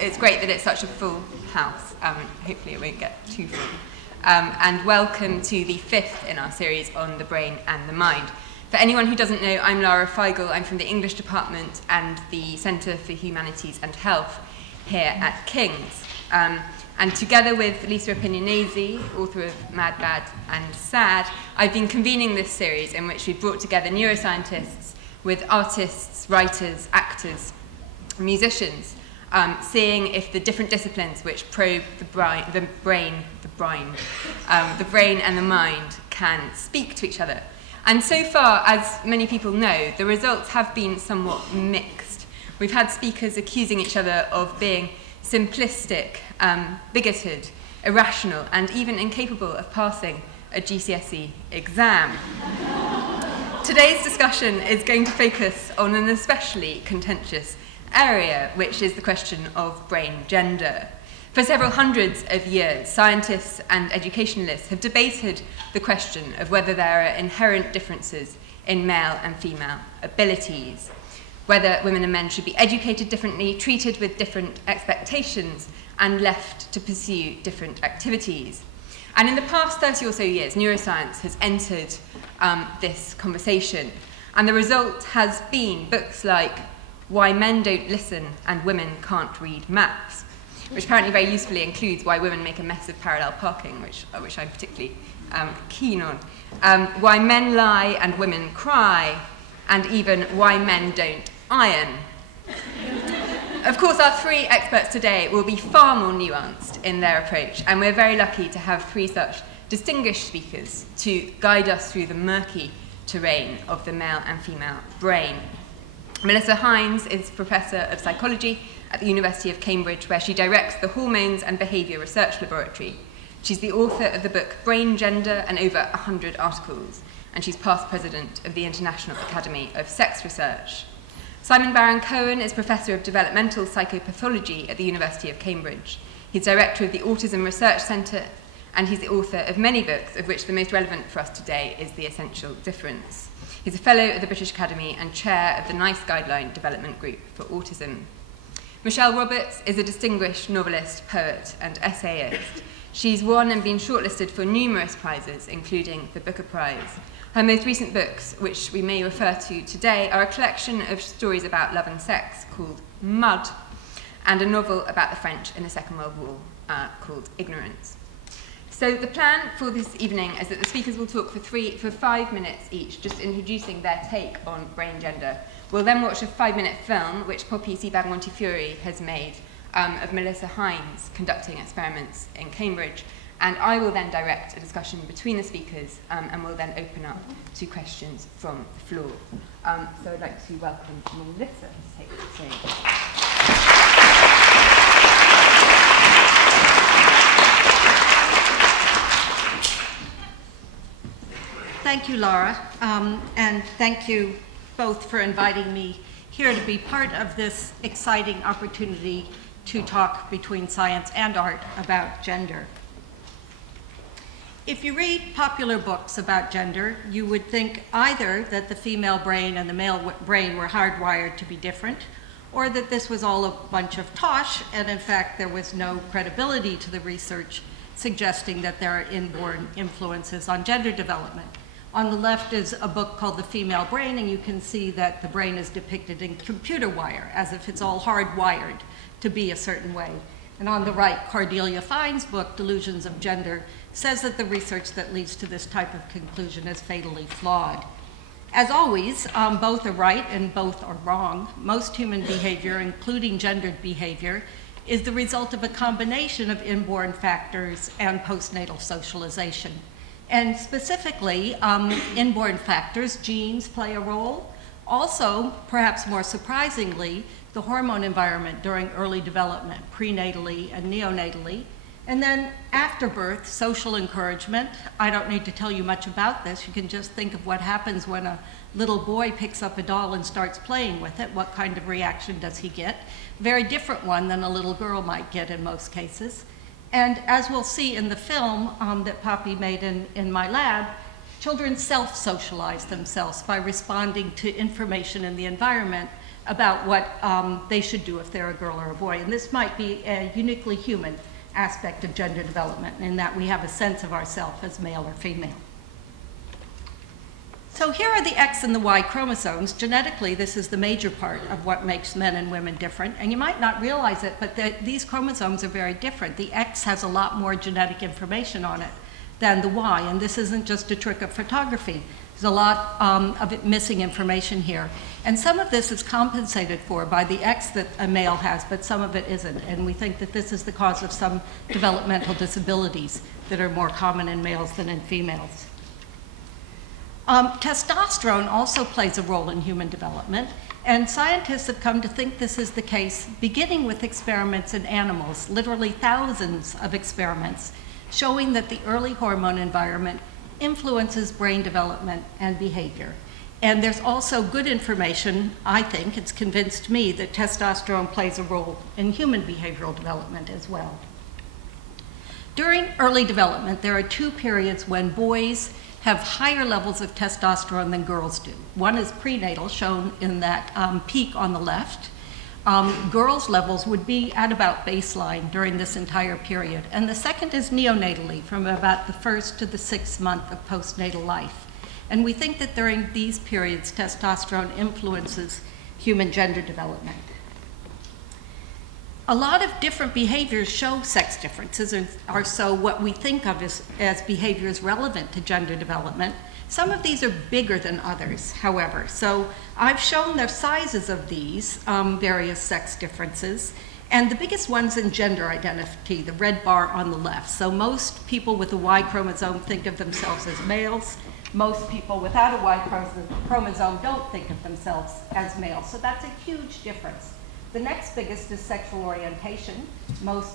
It's great that it's such a full house. Hopefully it won't get too full. And welcome to the 5th in our series on the brain and the mind. For anyone who doesn't know, I'm Lara Feigel. I'm from the English department and the Centre for Humanities and Health here at King's. And together with Lisa Opinionese, author of Mad, Bad and Sad, I've been convening this series in which we've brought together neuroscientists with artists, writers, actors, musicians, seeing if the different disciplines which probe the brain and the mind can speak to each other. And so far, as many people know, the results have been somewhat mixed. We've had speakers accusing each other of being simplistic, bigoted, irrational, and even incapable of passing a GCSE exam. Today's discussion is going to focus on an especially contentious area, which is the question of brain gender. For several hundreds of years, scientists and educationalists have debated the question of whether there are inherent differences in male and female abilities, whether women and men should be educated differently, treated with different expectations, and left to pursue different activities. And in the past 30 or so years, neuroscience has entered this conversation, and the result has been books like Why Men Don't Listen and Women Can't Read Maths, which apparently very usefully includes why women make a mess of parallel parking, which I'm particularly keen on. Why Men Lie and Women Cry, and even Why Men Don't Iron. Of course, our 3 experts today will be far more nuanced in their approach, and we're very lucky to have 3 such distinguished speakers to guide us through the murky terrain of the male and female brain. Melissa Hines is Professor of Psychology at the University of Cambridge, where she directs the Hormones and Behaviour Research Laboratory. She's the author of the book Brain Gender and over 100 articles, and she's past president of the International Academy of Sex Research. Simon Baron-Cohen is Professor of Developmental Psychopathology at the University of Cambridge. He's director of the Autism Research Centre, and he's the author of many books, of which the most relevant for us today is The Essential Difference. He's a fellow of the British Academy and chair of the NICE Guideline Development Group for Autism. Michèle Roberts is a distinguished novelist, poet, and essayist. She's won and been shortlisted for numerous prizes, including the Booker Prize. Her most recent books, which we may refer to today, are a collection of stories about love and sex called Mud, and a novel about the French in the Second World War called Ignorance. So the plan for this evening is that the speakers will talk for 5 minutes each, just introducing their take on brain gender. We'll then watch a 5-minute film, which Poppy sebag-montefiore has made, of Melissa Hines conducting experiments in Cambridge. And I will then direct a discussion between the speakers, and we'll then open up to questions from the floor. So I'd like to welcome Melissa to take the stage. Thank you, Lara, and thank you both for inviting me here to be part of this exciting opportunity to talk between science and art about gender. If you read popular books about gender, you would think either that the female brain and the male brain were hardwired to be different, or that this was all a bunch of tosh, and in fact there was no credibility to the research suggesting that there are inborn influences on gender development. On the left is a book called The Female Brain, and you can see that the brain is depicted in computer wire, as if it's all hardwired to be a certain way. And on the right, Cordelia Fine's book, Delusions of Gender, says that the research that leads to this type of conclusion is fatally flawed. As always, both are right and both are wrong. Most human behavior, including gendered behavior, is the result of a combination of inborn factors and postnatal socialization. And specifically, inborn factors, genes play a role. Also, perhaps more surprisingly, the hormone environment during early development, prenatally and neonatally. And then after birth, social encouragement. I don't need to tell you much about this. You can just think of what happens when a little boy picks up a doll and starts playing with it. What kind of reaction does he get? Very different one than a little girl might get in most cases. And as we'll see in the film that Poppy made in my lab, children self-socialize themselves by responding to information in the environment about what they should do if they're a girl or a boy. And this might be a uniquely human aspect of gender development, in that we have a sense of ourselves as male or female. So here are the X and the Y chromosomes. Genetically, this is the major part of what makes men and women different. And you might not realize it, but these chromosomes are very different. The X has a lot more genetic information on it than the Y, and this isn't just a trick of photography. There's a lot of it missing information here. And some of this is compensated for by the X that a male has, but some of it isn't. And we think that this is the cause of some developmental disabilities that are more common in males than in females. Testosterone also plays a role in human development, and scientists have come to think this is the case beginning with experiments in animals, literally thousands of experiments, showing that the early hormone environment influences brain development and behavior. And there's also good information, I think, it's convinced me that testosterone plays a role in human behavioral development as well. During early development, there are two periods when boys have higher levels of testosterone than girls do. One is prenatal, shown in that peak on the left. Girls' levels would be at about baseline during this entire period. And the second is neonatally, from about the 1st to the 6th month of postnatal life. And we think that during these periods, testosterone influences human gender development. A lot of different behaviors show sex differences and are so what we think of as behaviors relevant to gender development. Some of these are bigger than others, however. So I've shown the sizes of these various sex differences. And the biggest one's in gender identity, the red bar on the left. So most people with a Y chromosome think of themselves as males. Most people without a Y chromosome don't think of themselves as males. So that's a huge difference. The next biggest is sexual orientation. Most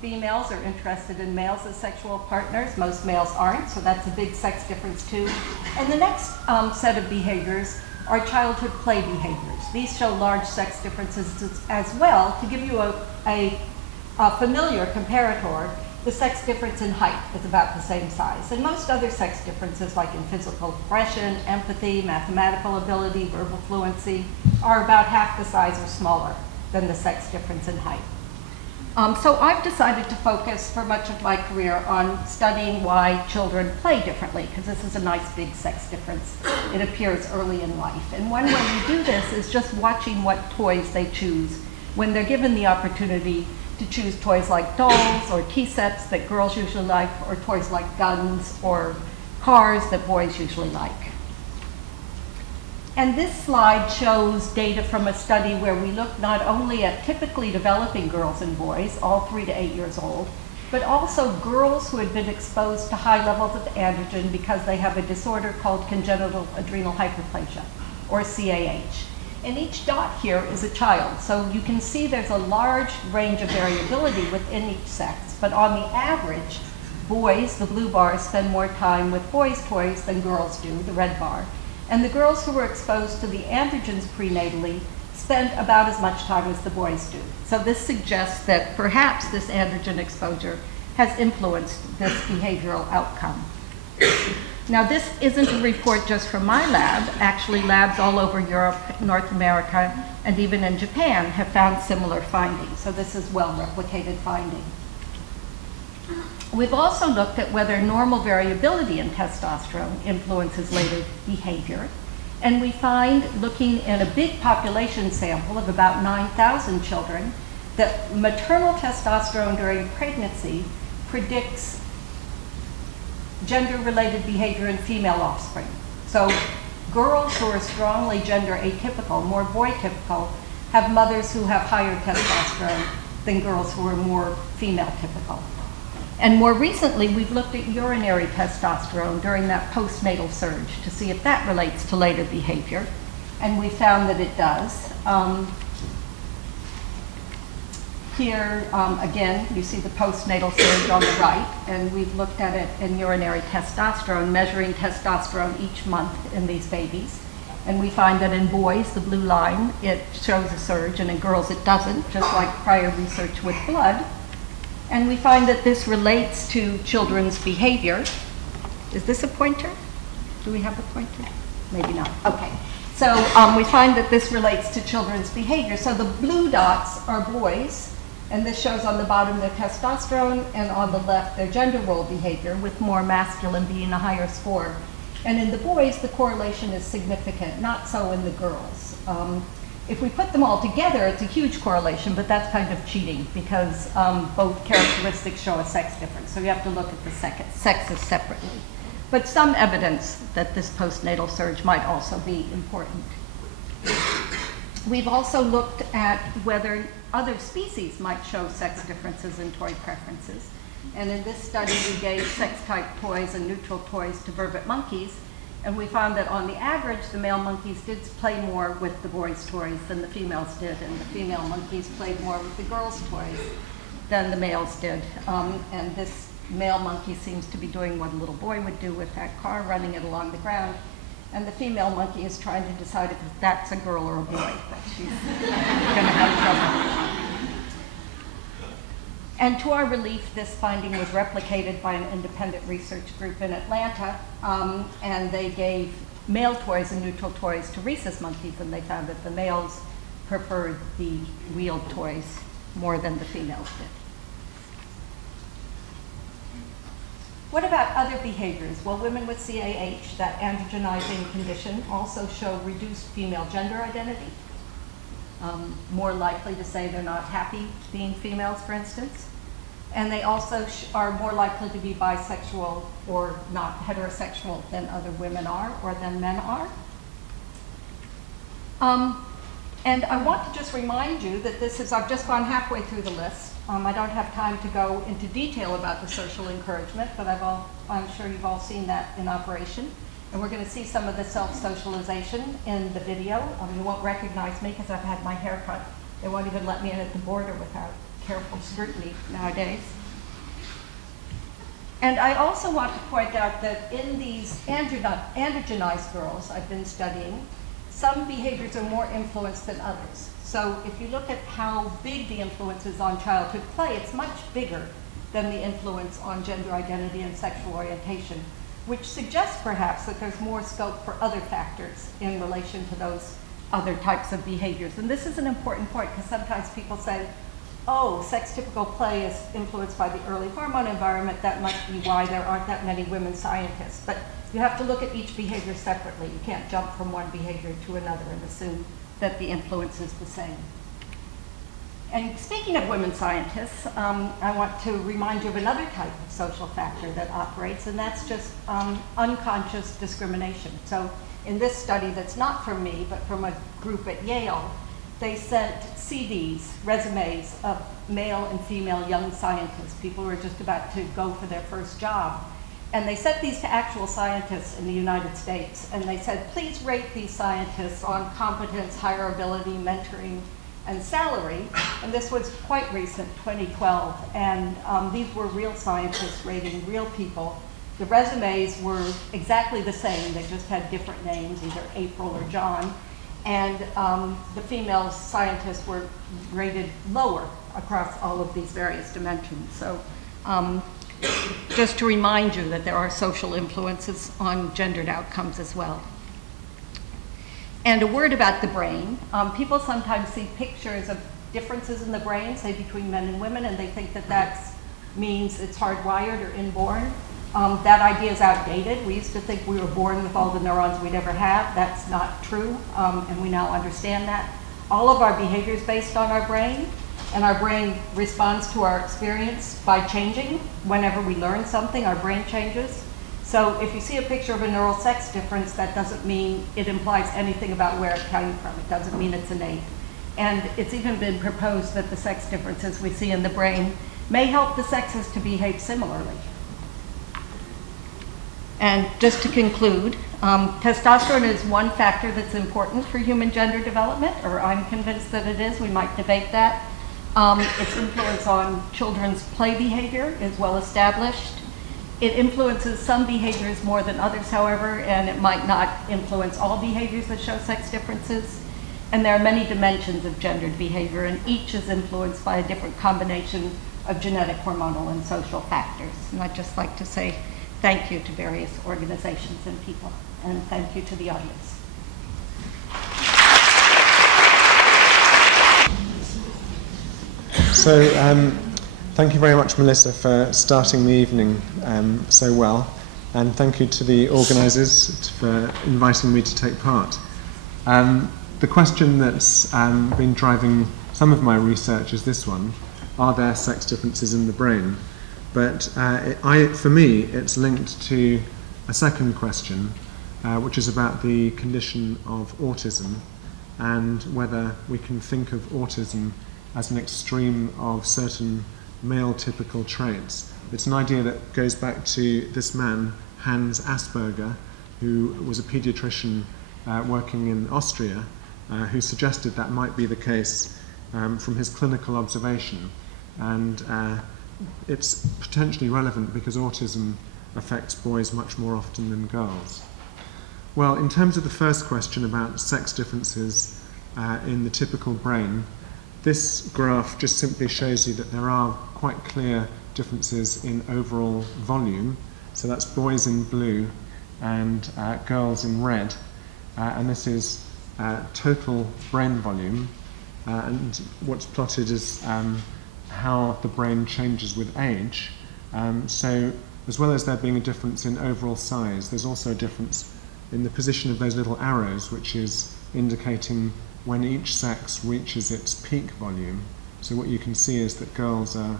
females are interested in males as sexual partners. Most males aren't, so that's a big sex difference too. And the next set of behaviors are childhood play behaviors. These show large sex differences as well. To give you a familiar comparator, the sex difference in height is about the same size. And most other sex differences, like in physical expression, empathy, mathematical ability, verbal fluency, are about half the size or smaller than the sex difference in height. So I've decided to focus for much of my career on studying why children play differently, because this is a nice big sex difference. It appears early in life. And one way we do this is just watching what toys they choose when they're given the opportunity to choose toys like dolls or tea sets that girls usually like, or toys like guns or cars that boys usually like. And this slide shows data from a study where we looked not only at typically developing girls and boys, all 3 to 8 years old, but also girls who had been exposed to high levels of androgen because they have a disorder called congenital adrenal hyperplasia, or CAH. And each dot here is a child. So you can see there's a large range of variability within each sex. But on the average, boys, the blue bars, spend more time with boys' toys than girls do, the red bar. And the girls who were exposed to the androgens prenatally spend about as much time as the boys do. So this suggests that perhaps this androgen exposure has influenced this behavioral outcome. Now, this isn't a report just from my lab. Actually, labs all over Europe, North America, and even in Japan have found similar findings. So this is well-replicated finding. We've also looked at whether normal variability in testosterone influences later behavior. And we find, looking in a big population sample of about 9,000 children, that maternal testosterone during pregnancy predicts gender-related behavior in female offspring. So girls who are strongly gender atypical, more boy-typical, have mothers who have higher testosterone than girls who are more female-typical. And more recently, we've looked at urinary testosterone during that postnatal surge to see if that relates to later behavior. And we found that it does. Here, again, you see the postnatal surge on the right, and we've looked at it in urinary testosterone, measuring testosterone each month in these babies. And we find that in boys, the blue line, it shows a surge, and in girls it doesn't, just like prior research with blood. And we find that this relates to children's behavior. Is this a pointer? Do we have a pointer? Maybe not. Okay. So we find that this relates to children's behavior. So the blue dots are boys, and this shows on the bottom their testosterone, and on the left their gender role behavior, with more masculine being a higher score. And in the boys, the correlation is significant, not so in the girls. If we put them all together, it's a huge correlation, but that's kind of cheating, because both characteristics show a sex difference. So you have to look at the sexes separately. But some evidence that this postnatal surge might also be important. We've also looked at whether other species might show sex differences in toy preferences. And in this study, we gave sex-type toys and neutral toys to vervet monkeys. And we found that on the average, the male monkeys did play more with the boys' toys than the females did. And the female monkeys played more with the girls' toys than the males did. And this male monkey seems to be doing what a little boy would do with that car, running it along the ground. And the female monkey is trying to decide if that's a girl or a boy, but she's going to have trouble. And to our relief, this finding was replicated by an independent research group in Atlanta, and they gave male toys and neutral toys to rhesus monkeys, and they found that the males preferred the wheeled toys more than the females did. What about other behaviors? Well, women with CAH, that androgenizing condition, also show reduced female gender identity. More likely to say they're not happy being females, for instance. And they also are more likely to be bisexual or not heterosexual than other women are or than men are. And I want to just remind you that this is, I've just gone halfway through the list. I don't have time to go into detail about the social encouragement, but I'm sure you've all seen that in operation. And we're going to see some of the self-socialization in the video. You won't recognize me because I've had my hair cut. They won't even let me in at the border without careful scrutiny nowadays. And I also want to point out that in these androgenized girls I've been studying, some behaviors are more influenced than others. So if you look at how big the influence is on childhood play, it's much bigger than the influence on gender identity and sexual orientation, which suggests perhaps that there's more scope for other factors in relation to those other types of behaviors. And this is an important point because sometimes people say, oh, sex-typical play is influenced by the early hormone environment. That must be why there aren't that many women scientists. But you have to look at each behavior separately. You can't jump from one behavior to another and assume that the influence is the same. And speaking of women scientists, I want to remind you of another type of social factor that operates, and that's just unconscious discrimination. So in this study that's not from me, but from a group at Yale, they sent CVs, resumes of male and female young scientists, people who are just about to go for their first job. And they sent these to actual scientists in the United States, and they said, please rate these scientists on competence, hireability, mentoring, and salary. And this was quite recent, 2012, and these were real scientists rating real people. The resumes were exactly the same, they just had different names, either April or John, and the female scientists were rated lower across all of these various dimensions. So just to remind you that there are social influences on gendered outcomes as well. And a word about the brain. People sometimes see pictures of differences in the brain, say between men and women, and they think that that means it's hardwired or inborn. That idea is outdated. We used to think we were born with all the neurons we'd ever have. That's not true, and we now understand that. All of our behavior is based on our brain, and our brain responds to our experience by changing. Whenever we learn something, our brain changes. So if you see a picture of a neural sex difference, that doesn't mean it implies anything about where it came from. It doesn't mean it's innate. And it's even been proposed that the sex differences we see in the brain may help the sexes to behave similarly. And just to conclude, testosterone is one factor that's important for human gender development, or I'm convinced that it is. We might debate that. Its influence on children's play behavior is well established. It influences some behaviors more than others, however, and it might not influence all behaviors that show sex differences. And there are many dimensions of gendered behavior, and each is influenced by a different combination of genetic, hormonal, and social factors. And I'd just like to say thank you to various organizations and people, and thank you to the audience. So, thank you very much, Melissa, for starting the evening so well, and thank you to the organisers for inviting me to take part. The question that's been driving some of my research is this one: are there sex differences in the brain? But for me, it's linked to a second question, which is about the condition of autism and whether we can think of autism as an extreme of certain male typical traits. It's an idea that goes back to this man, Hans Asperger, who was a pediatrician working in Austria, who suggested that might be the case from his clinical observation. And it's potentially relevant because autism affects boys much more often than girls. Well, in terms of the first question about sex differences in the typical brain, this graph just simply shows you that there are quite clear differences in overall volume. So that's boys in blue and girls in red. And this is total brain volume. And what's plotted is how the brain changes with age. So as well as there being a difference in overall size, there's also a difference in the position of those little arrows, which is indicating when each sex reaches its peak volume. So what you can see is that girls are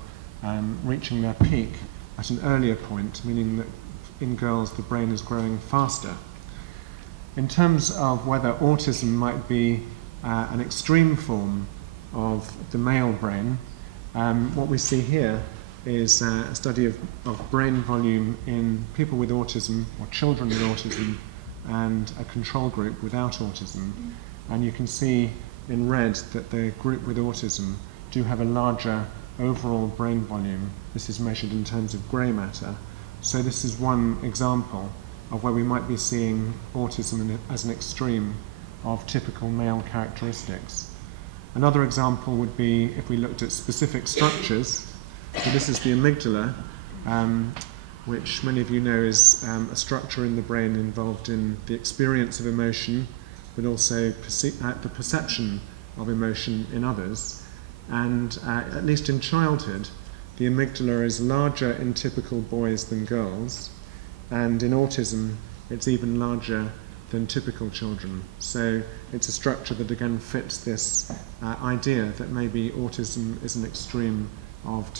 reaching their peak at an earlier point, meaning that in girls the brain is growing faster. In terms of whether autism might be an extreme form of the male brain, what we see here is a study of brain volume in people with autism, or children with autism, and a control group without autism. And you can see in red that the group with autism do have a larger overall brain volume. This is measured in terms of grey matter. So this is one example of where we might be seeing autism as an extreme of typical male characteristics. Another example would be if we looked at specific structures. So this is the amygdala, which many of you know is a structure in the brain involved in the experience of emotion, but also the perception of emotion in others. And at least in childhood, the amygdala is larger in typical boys than girls, and in autism, it's even larger than typical children. So it's a structure that again fits this idea that maybe autism is an extreme of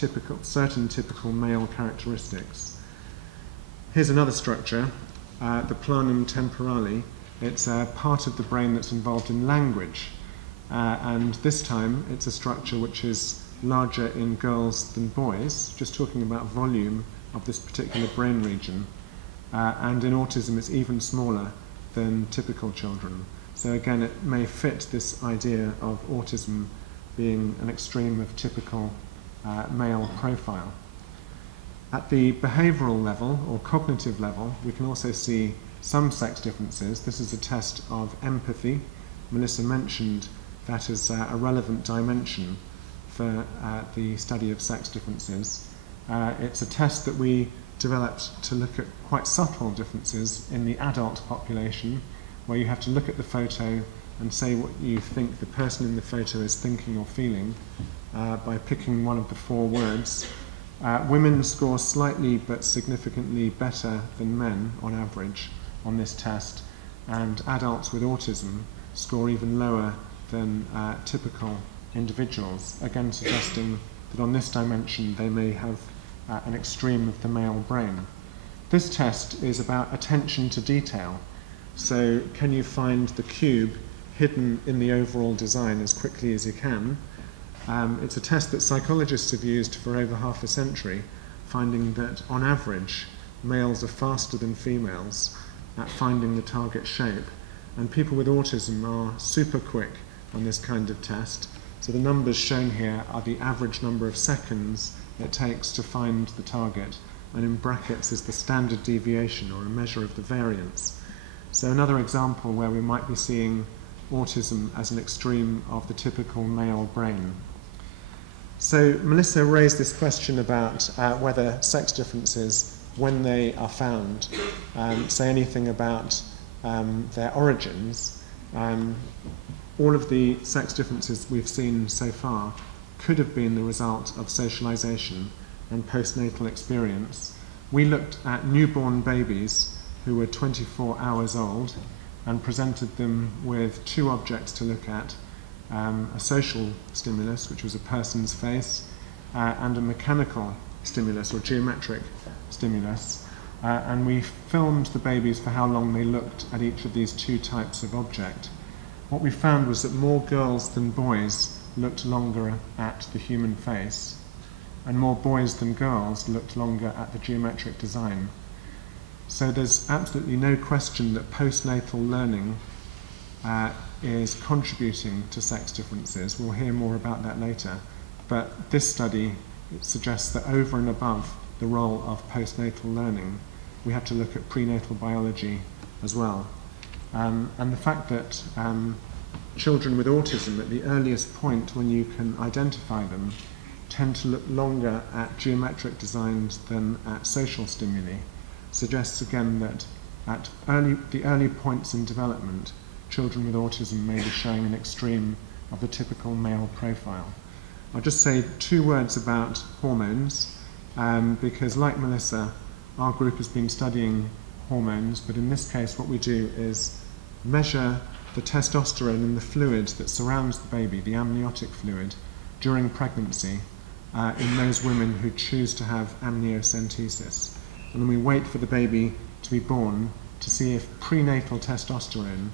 certain typical male characteristics. Here's another structure, the Planum Temporali. It's a part of the brain that's involved in language. And this time, it's a structure which is larger in girls than boys, just talking about volume of this particular brain region. And in autism, it's even smaller than typical children. So again, it may fit this idea of autism being an extreme of typical male profile. At the behavioural level, or cognitive level, we can also see some sex differences. This is a test of empathy. Melissa mentioned that as a relevant dimension for the study of sex differences. It's a test that we developed to look at quite subtle differences in the adult population, where you have to look at the photo and say what you think the person in the photo is thinking or feeling by picking one of the 4 words. Women score slightly but significantly better than men on average on this test, and adults with autism score even lower than typical individuals, again suggesting that on this dimension they may have an extreme of the male brain. This test is about attention to detail. So can you find the cube hidden in the overall design as quickly as you can? It's a test that psychologists have used for over half a century, finding that on average males are faster than females at finding the target shape, and people with autism are super quick on this kind of test. So the numbers shown here are the average number of seconds it takes to find the target, and in brackets is the standard deviation, or a measure of the variance. So another example where we might be seeing autism as an extreme of the typical male brain. So Melissa raised this question about whether sex differences, when they are found, say anything about their origins. All of the sex differences we've seen so far could have been the result of socialization and postnatal experience. We looked at newborn babies who were 24 hours old and presented them with two objects to look at, a social stimulus, which was a person's face, and a mechanical stimulus, or geometric stimulus. And we filmed the babies for how long they looked at each of these two types of object. What we found was that more girls than boys looked longer at the human face, and more boys than girls looked longer at the geometric design. So there's absolutely no question that postnatal learning is contributing to sex differences. We'll hear more about that later. But this study suggests that over and above the role of postnatal learning, we have to look at prenatal biology as well. And the fact that children with autism, at the earliest point when you can identify them, tend to look longer at geometric designs than at social stimuli, suggests again that at the early points in development, children with autism may be showing an extreme of the typical male profile. I'll just say two words about hormones, because like Melissa, our group has been studying hormones, but in this case what we do is measure the testosterone in the fluid that surrounds the baby, the amniotic fluid, during pregnancy in those women who choose to have amniocentesis. And then we wait for the baby to be born to see if prenatal testosterone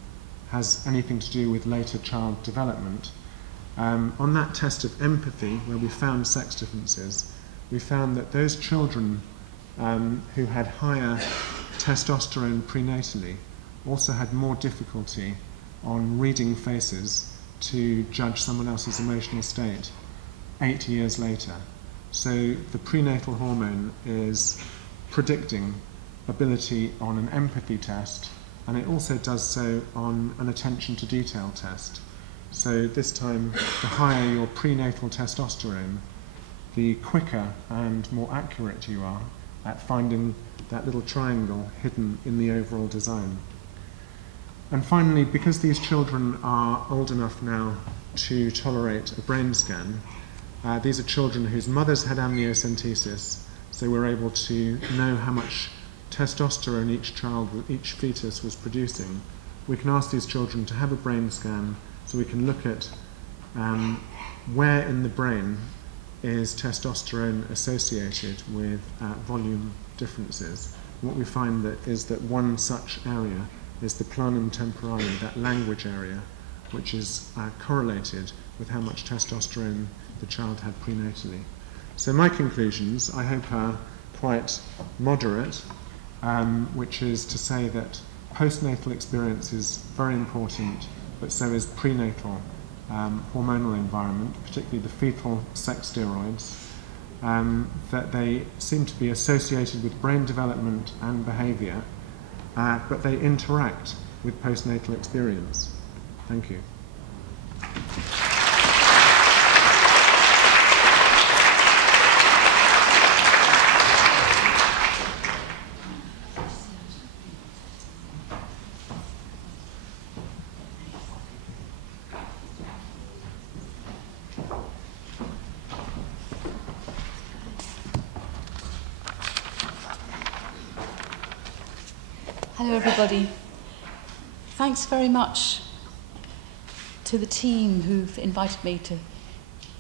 has anything to do with later child development. On that test of empathy, where we found sex differences, we found that those children who had higher testosterone prenatally also had more difficulty on reading faces to judge someone else's emotional state 8 years later. So the prenatal hormone is predicting ability on an empathy test, and it also does so on an attention to detail test. So this time, the higher your prenatal testosterone, the quicker and more accurate you are at finding that little triangle hidden in the overall design. And finally, because these children are old enough now to tolerate a brain scan, these are children whose mothers had amniocentesis, so we're able to know how much testosterone each fetus was producing. We can ask these children to have a brain scan so we can look at where in the brain is testosterone associated with volume differences. What we find is that one such area is the Planum Temporali, that language area, which is correlated with how much testosterone the child had prenatally. So my conclusions, I hope, are quite moderate, which is to say that postnatal experience is very important, but so is prenatal hormonal environment, particularly the fetal sex steroids, that they seem to be associated with brain development and behaviour, but they interact with postnatal experience. Thank you. Hello everybody. Thanks very much to the team who've invited me to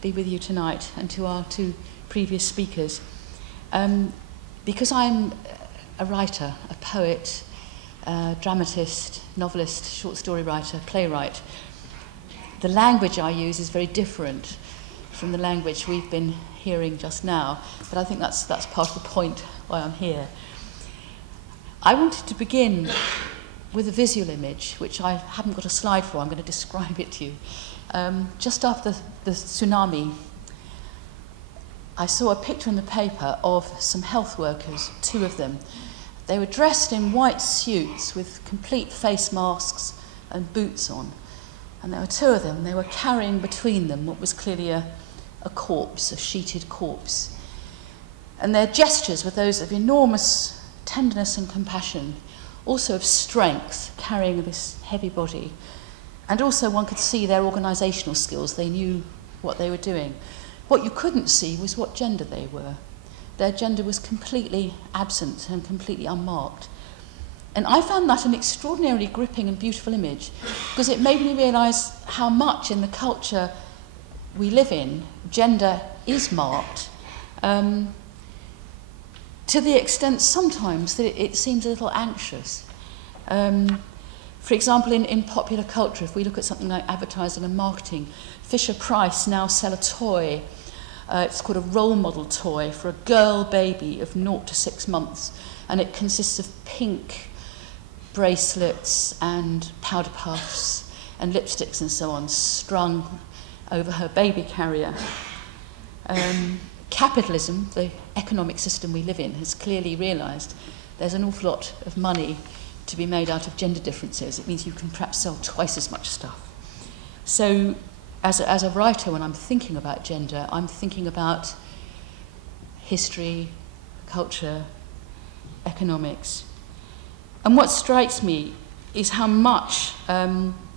be with you tonight, and to our two previous speakers. Because I'm a writer, a poet, a dramatist, novelist, short story writer, playwright, the language I use is very different from the language we've been hearing just now, but I think that's part of the point why I'm here. I wanted to begin with a visual image, which I haven't got a slide for. I'm going to describe it to you. Just after the tsunami, I saw a picture in the paper of some health workers, 2 of them. They were dressed in white suits with complete face masks and boots on. And there were 2 of them. They were carrying between them what was clearly a corpse, a sheeted corpse. And their gestures were those of enormous tenderness and compassion, also of strength, carrying this heavy body. And also one could see their organisational skills. They knew what they were doing. What you couldn't see was what gender they were. Their gender was completely absent and completely unmarked. And I found that an extraordinarily gripping and beautiful image, because it made me realise how much in the culture we live in, gender is marked, to the extent sometimes that it seems a little anxious. For example, in popular culture, if we look at something like advertising and marketing, Fisher-Price now sell a toy. It's called a role model toy for a girl baby of 0 to 6 months, and it consists of pink bracelets and powder puffs and lipsticks and so on strung over her baby carrier. Capitalism, the economic system we live in, has clearly realised there's an awful lot of money to be made out of gender differences. It means you can perhaps sell twice as much stuff. So as a writer, when I'm thinking about gender, I'm thinking about history, culture, economics. And what strikes me is how much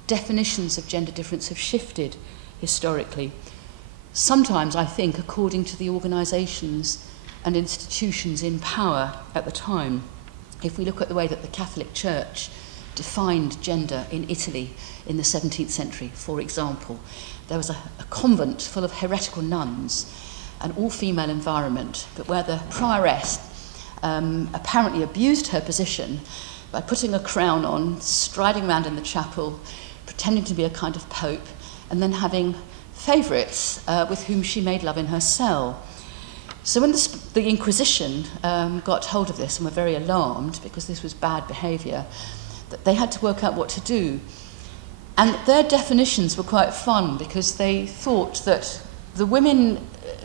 definitions of gender difference have shifted historically. Sometimes, I think, according to the organisations and institutions in power at the time. If we look at the way that the Catholic Church defined gender in Italy in the 17th century, for example, there was a convent full of heretical nuns, an all-female environment, but where the prioress apparently abused her position by putting a crown on, striding around in the chapel, pretending to be a kind of pope, and then having favourites with whom she made love in her cell. So when the Inquisition got hold of this and were very alarmed because this was bad behaviour, that they had to work out what to do. And their definitions were quite fun because they thought that the women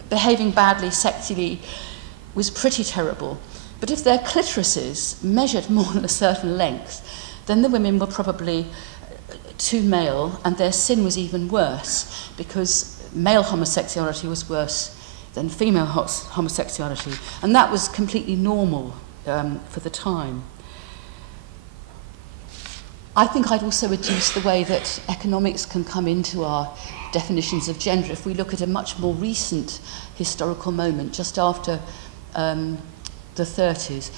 behaving badly sexually was pretty terrible, but if their clitorises measured more than a certain length, then the women were probably too male, and their sin was even worse because male homosexuality was worse than female homosexuality, and that was completely normal for the time. I think I'd also reduce the way that economics can come into our definitions of gender if we look at a much more recent historical moment, just after the 30s.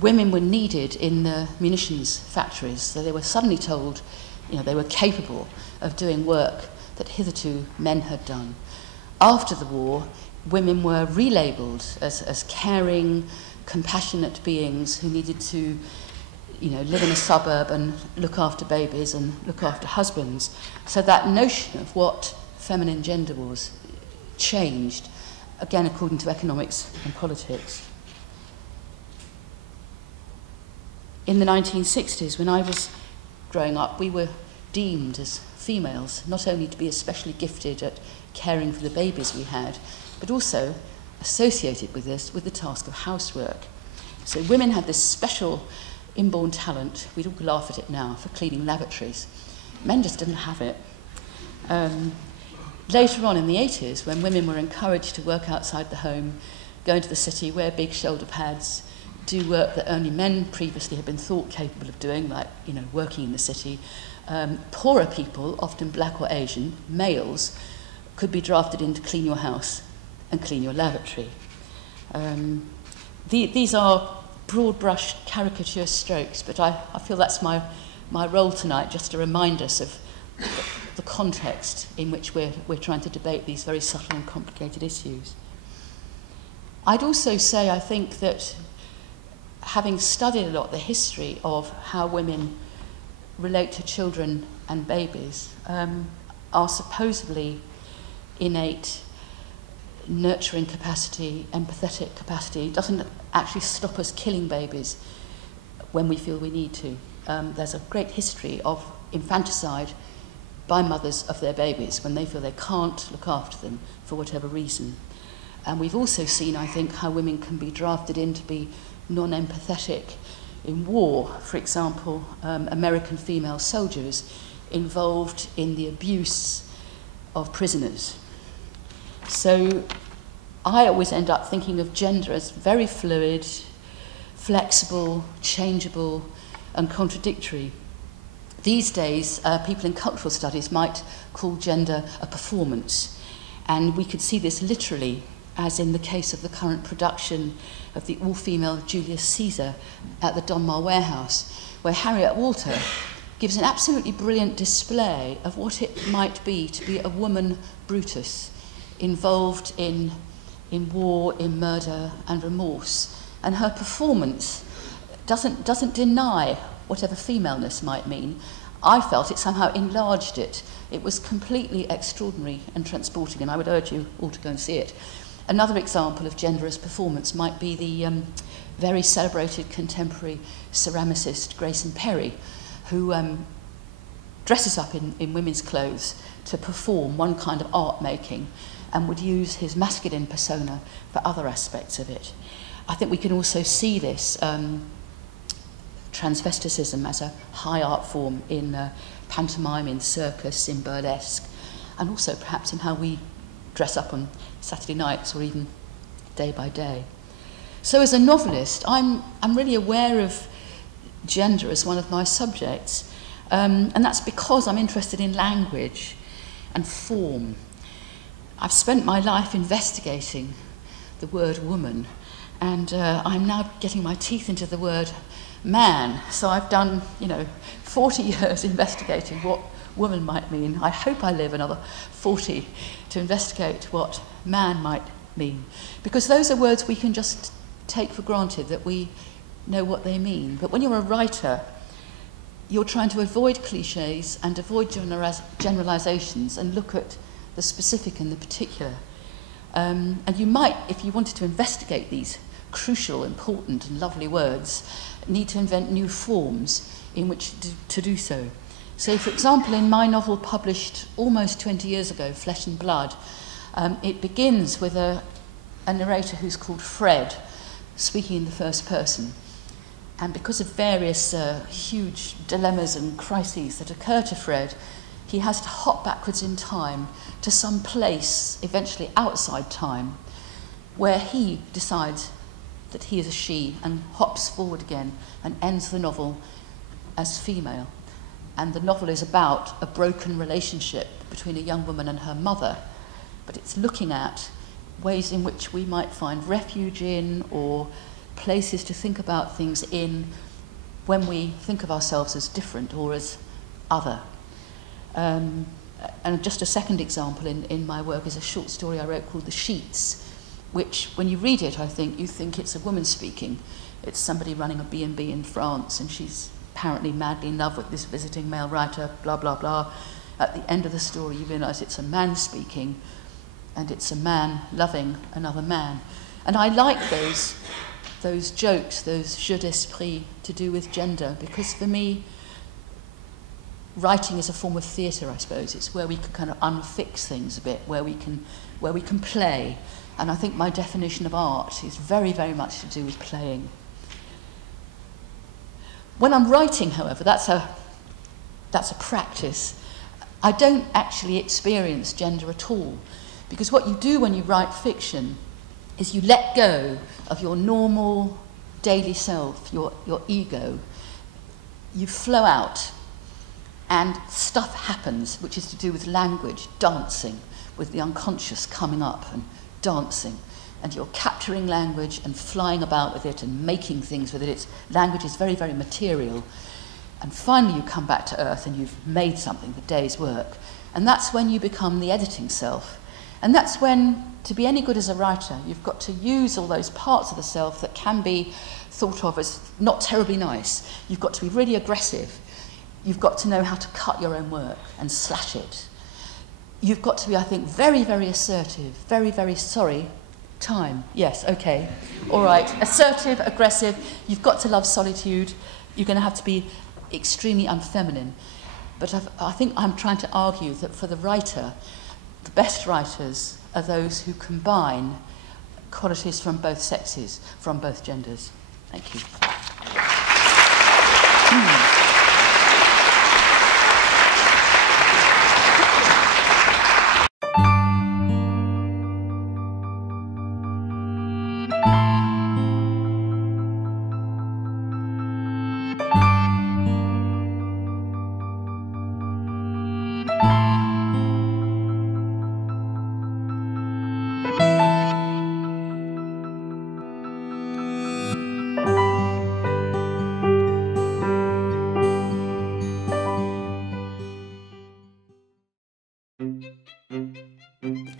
Women were needed in the munitions factories, so they were suddenly told, they were capable of doing work that hitherto men had done. After the war, women were relabeled as caring, compassionate beings who needed to live in a suburb and look after babies and look after husbands. So that notion of what feminine gender was changed, again according to economics and politics. In the 1960s, when I was growing up, we were deemed as females not only to be especially gifted at caring for the babies we had, but also associated with this with the task of housework. So women had this special inborn talent, we'd all laugh at it now, for cleaning lavatories. Men just didn't have it. Later on in the 80s, when women were encouraged to work outside the home, go into the city, wear big shoulder pads, do work that only men previously had been thought capable of doing, like working in the city, poorer people, often black or Asian, males, could be drafted in to clean your house and clean your lavatory. These are broad brush caricature strokes, but I feel that's my role tonight, just to remind us of the context in which we're trying to debate these very subtle and complicated issues. I'd also say I think that having studied a lot the history of how women relate to children and babies, our supposedly innate nurturing capacity, empathetic capacity, doesn't actually stop us killing babies when we feel we need to. There's a great history of infanticide by mothers of their babies when they feel they can't look after them for whatever reason. And we've also seen, I think, how women can be drafted in to be non-empathetic in war. For example, American female soldiers involved in the abuse of prisoners. So I always end up thinking of gender as very fluid, flexible, changeable, and contradictory. These days, people in cultural studies might call gender a performance, and we could see this literally, as in the case of the current production of the all-female Julius Caesar at the Donmar Warehouse, where Harriet Walter gives an absolutely brilliant display of what it might be to be a woman Brutus, involved in war, in murder and remorse. And her performance doesn't deny whatever femaleness might mean. I felt it somehow enlarged it. It was completely extraordinary and transporting, and I would urge you all to go and see it. Another example of gender as performance might be the very celebrated contemporary ceramicist Grayson Perry, who dresses up in women's clothes to perform one kind of art making and would use his masculine persona for other aspects of it. I think we can also see this transvesticism as a high art form in pantomime, in circus, in burlesque, and also perhaps in how we dress up on Saturday nights or even day by day. So as a novelist, I'm really aware of gender as one of my subjects, and that's because I'm interested in language and form. I've spent my life investigating the word woman, and I'm now getting my teeth into the word man. So I've done, 40 years investigating what woman might mean. I hope I live another 40 to investigate what man might mean, because those are words we can just take for granted that we know what they mean. But when you're a writer, you're trying to avoid cliches and avoid generalizations and look at the specific and the particular. And you might, if you wanted to investigate these crucial, important and lovely words, need to invent new forms in which to do so. So, for example, in my novel published almost 20 years ago, Flesh and Blood, it begins with a narrator who's called Fred, speaking in the first person. And because of various huge dilemmas and crises that occur to Fred, he has to hop backwards in time to some place, eventually outside time, where he decides that he is a she and hops forward again and ends the novel as female. And the novel is about a broken relationship between a young woman and her mother, but it's looking at ways in which we might find refuge in, or places to think about things in, when we think of ourselves as different or as other. And just a second example in my work is a short story I wrote called The Sheets, which, when you read it, you think it's a woman speaking. It's somebody running a B&B in France, and she's apparently madly in love with this visiting male writer, blah, blah, blah. At the end of the story, you realise it's a man speaking, and it's a man loving another man. And I like those jokes, those jeux d'esprit to do with gender, because for me, writing is a form of theatre, I suppose. It's where we can kind of unfix things a bit, where we can play. And I think my definition of art is very, very much to do with playing. When I'm writing, however, that's a practice. I don't actually experience gender at all, because what you do when you write fiction is you let go of your normal daily self, your ego. You flow out, and stuff happens, which is to do with language, dancing, with the unconscious coming up and dancing. And you're capturing language and flying about with it and making things with it. Language is very, very material. And finally you come back to earth and you've made something, the day's work. And that's when you become the editing self. And that's when, to be any good as a writer, you've got to use all those parts of the self that can be thought of as not terribly nice. You've got to be really aggressive. You've got to know how to cut your own work and slash it. You've got to be, I think, very, very assertive, very, very sorry. Time, yes, okay, all right. Assertive, aggressive, you've got to love solitude, you're going to have to be extremely unfeminine. But I think I'm trying to argue that for the writer, the best writers are those who combine qualities from both sexes, from both genders. Thank you.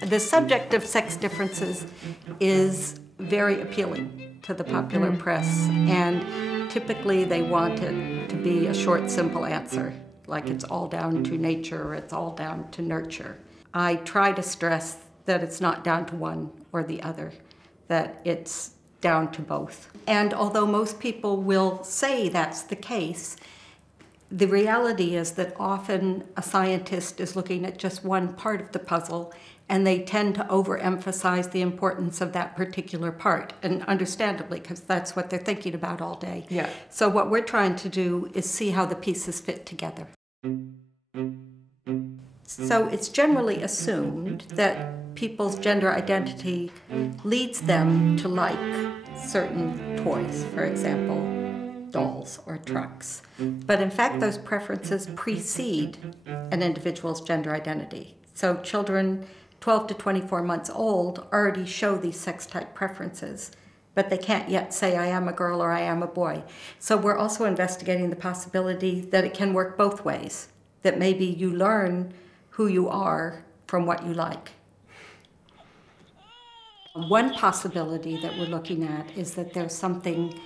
The subject of sex differences is very appealing to the popular press, and typically they want it to be a short, simple answer, like it's all down to nature or it's all down to nurture. I try to stress that it's not down to one or the other, that it's down to both. And although most people will say that's the case, the reality is that often a scientist is looking at just one part of the puzzle, and they tend to overemphasize the importance of that particular part, and understandably, because that's what they're thinking about all day. Yeah. So what we're trying to do is see how the pieces fit together. So it's generally assumed that people's gender identity leads them to like certain toys, for example, dolls or trucks. But in fact, those preferences precede an individual's gender identity. So children 12 to 24 months old already show these sex-type preferences, but they can't yet say, I am a girl or I am a boy. So we're also investigating the possibility that it can work both ways, that maybe you learn who you are from what you like. One possibility that we're looking at is that there's something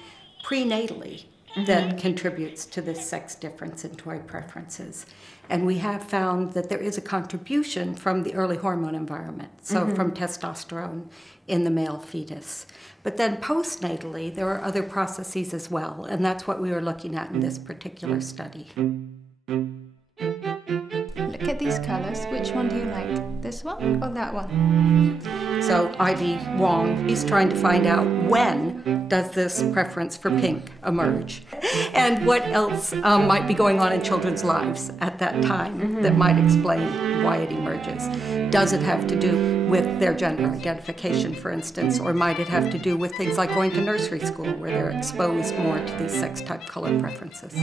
prenatally that contributes to this sex difference in toy preferences. And we have found that there is a contribution from the early hormone environment, so from testosterone in the male fetus. But then postnatally, there are other processes as well, and that's what we were looking at in this particular study. Look at these colors. Which one do you like? This one or that one? So Ivy Wong, he's trying to find out when does this preference for pink emerge, and what else might be going on in children's lives at that time that might explain why it emerges. Does it have to do with their gender identification, for instance, or might it have to do with things like going to nursery school where they're exposed more to these sex-type color preferences?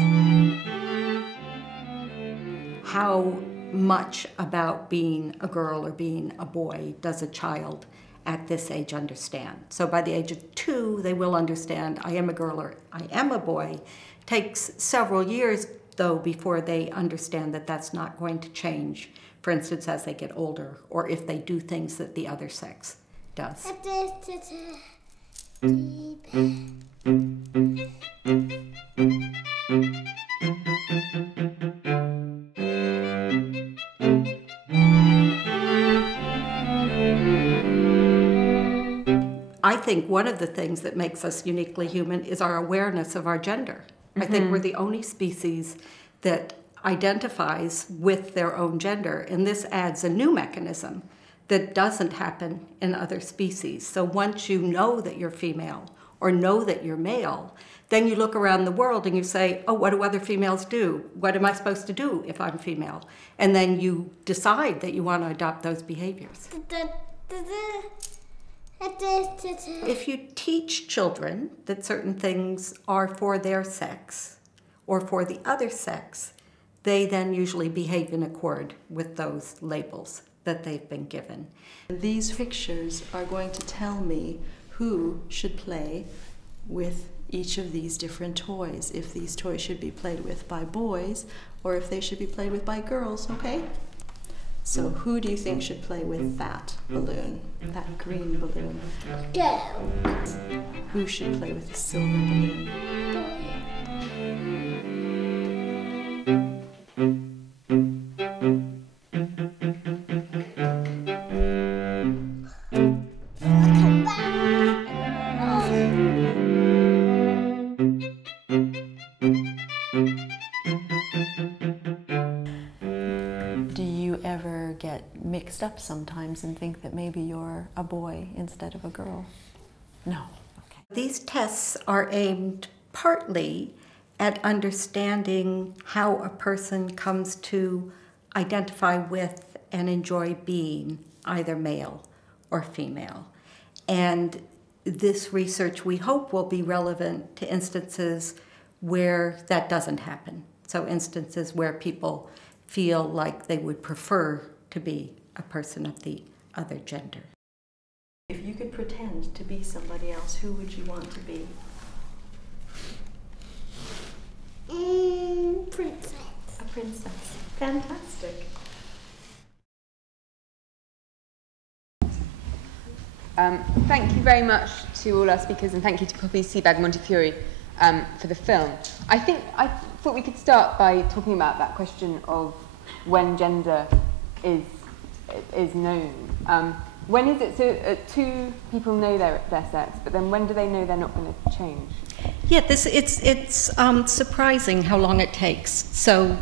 How much about being a girl or being a boy does a child at this age understand? So by the age of 2, they will understand I am a girl or I am a boy. Takes several years, though, before they understand that that's not going to change, for instance, as they get older, or if they do things that the other sex does. I think one of the things that makes us uniquely human is our awareness of our gender. I think we're the only species that identifies with their own gender, and this adds a new mechanism that doesn't happen in other species. So once you know that you're female or know that you're male, then you look around the world and you say, oh, what do other females do? What am I supposed to do if I'm female? And then you decide that you want to adopt those behaviors. If you teach children that certain things are for their sex or for the other sex, they then usually behave in accord with those labels that they've been given. These pictures are going to tell me who should play with each of these different toys, if these toys should be played with by boys or if they should be played with by girls, okay? So who do you think should play with that balloon, that green balloon? Girl. Who should play with the silver balloon? up sometimes and think that maybe you're a boy instead of a girl? No. Okay. These tests are aimed partly at understanding how a person comes to identify with and enjoy being either male or female. And this research, we hope, will be relevant to instances where that doesn't happen. So instances where people feel like they would prefer to be a person of the other gender. If you could pretend to be somebody else, who would you want to be? Princess. A princess. Fantastic. Thank you very much to all our speakers, and thank you to Poppy Sebag-Montefiore for the film. I thought we could start by talking about that question of when gender is known. When is it so two people know their sex, but then when do they know they're not going to change? Yeah, it's surprising how long it takes. So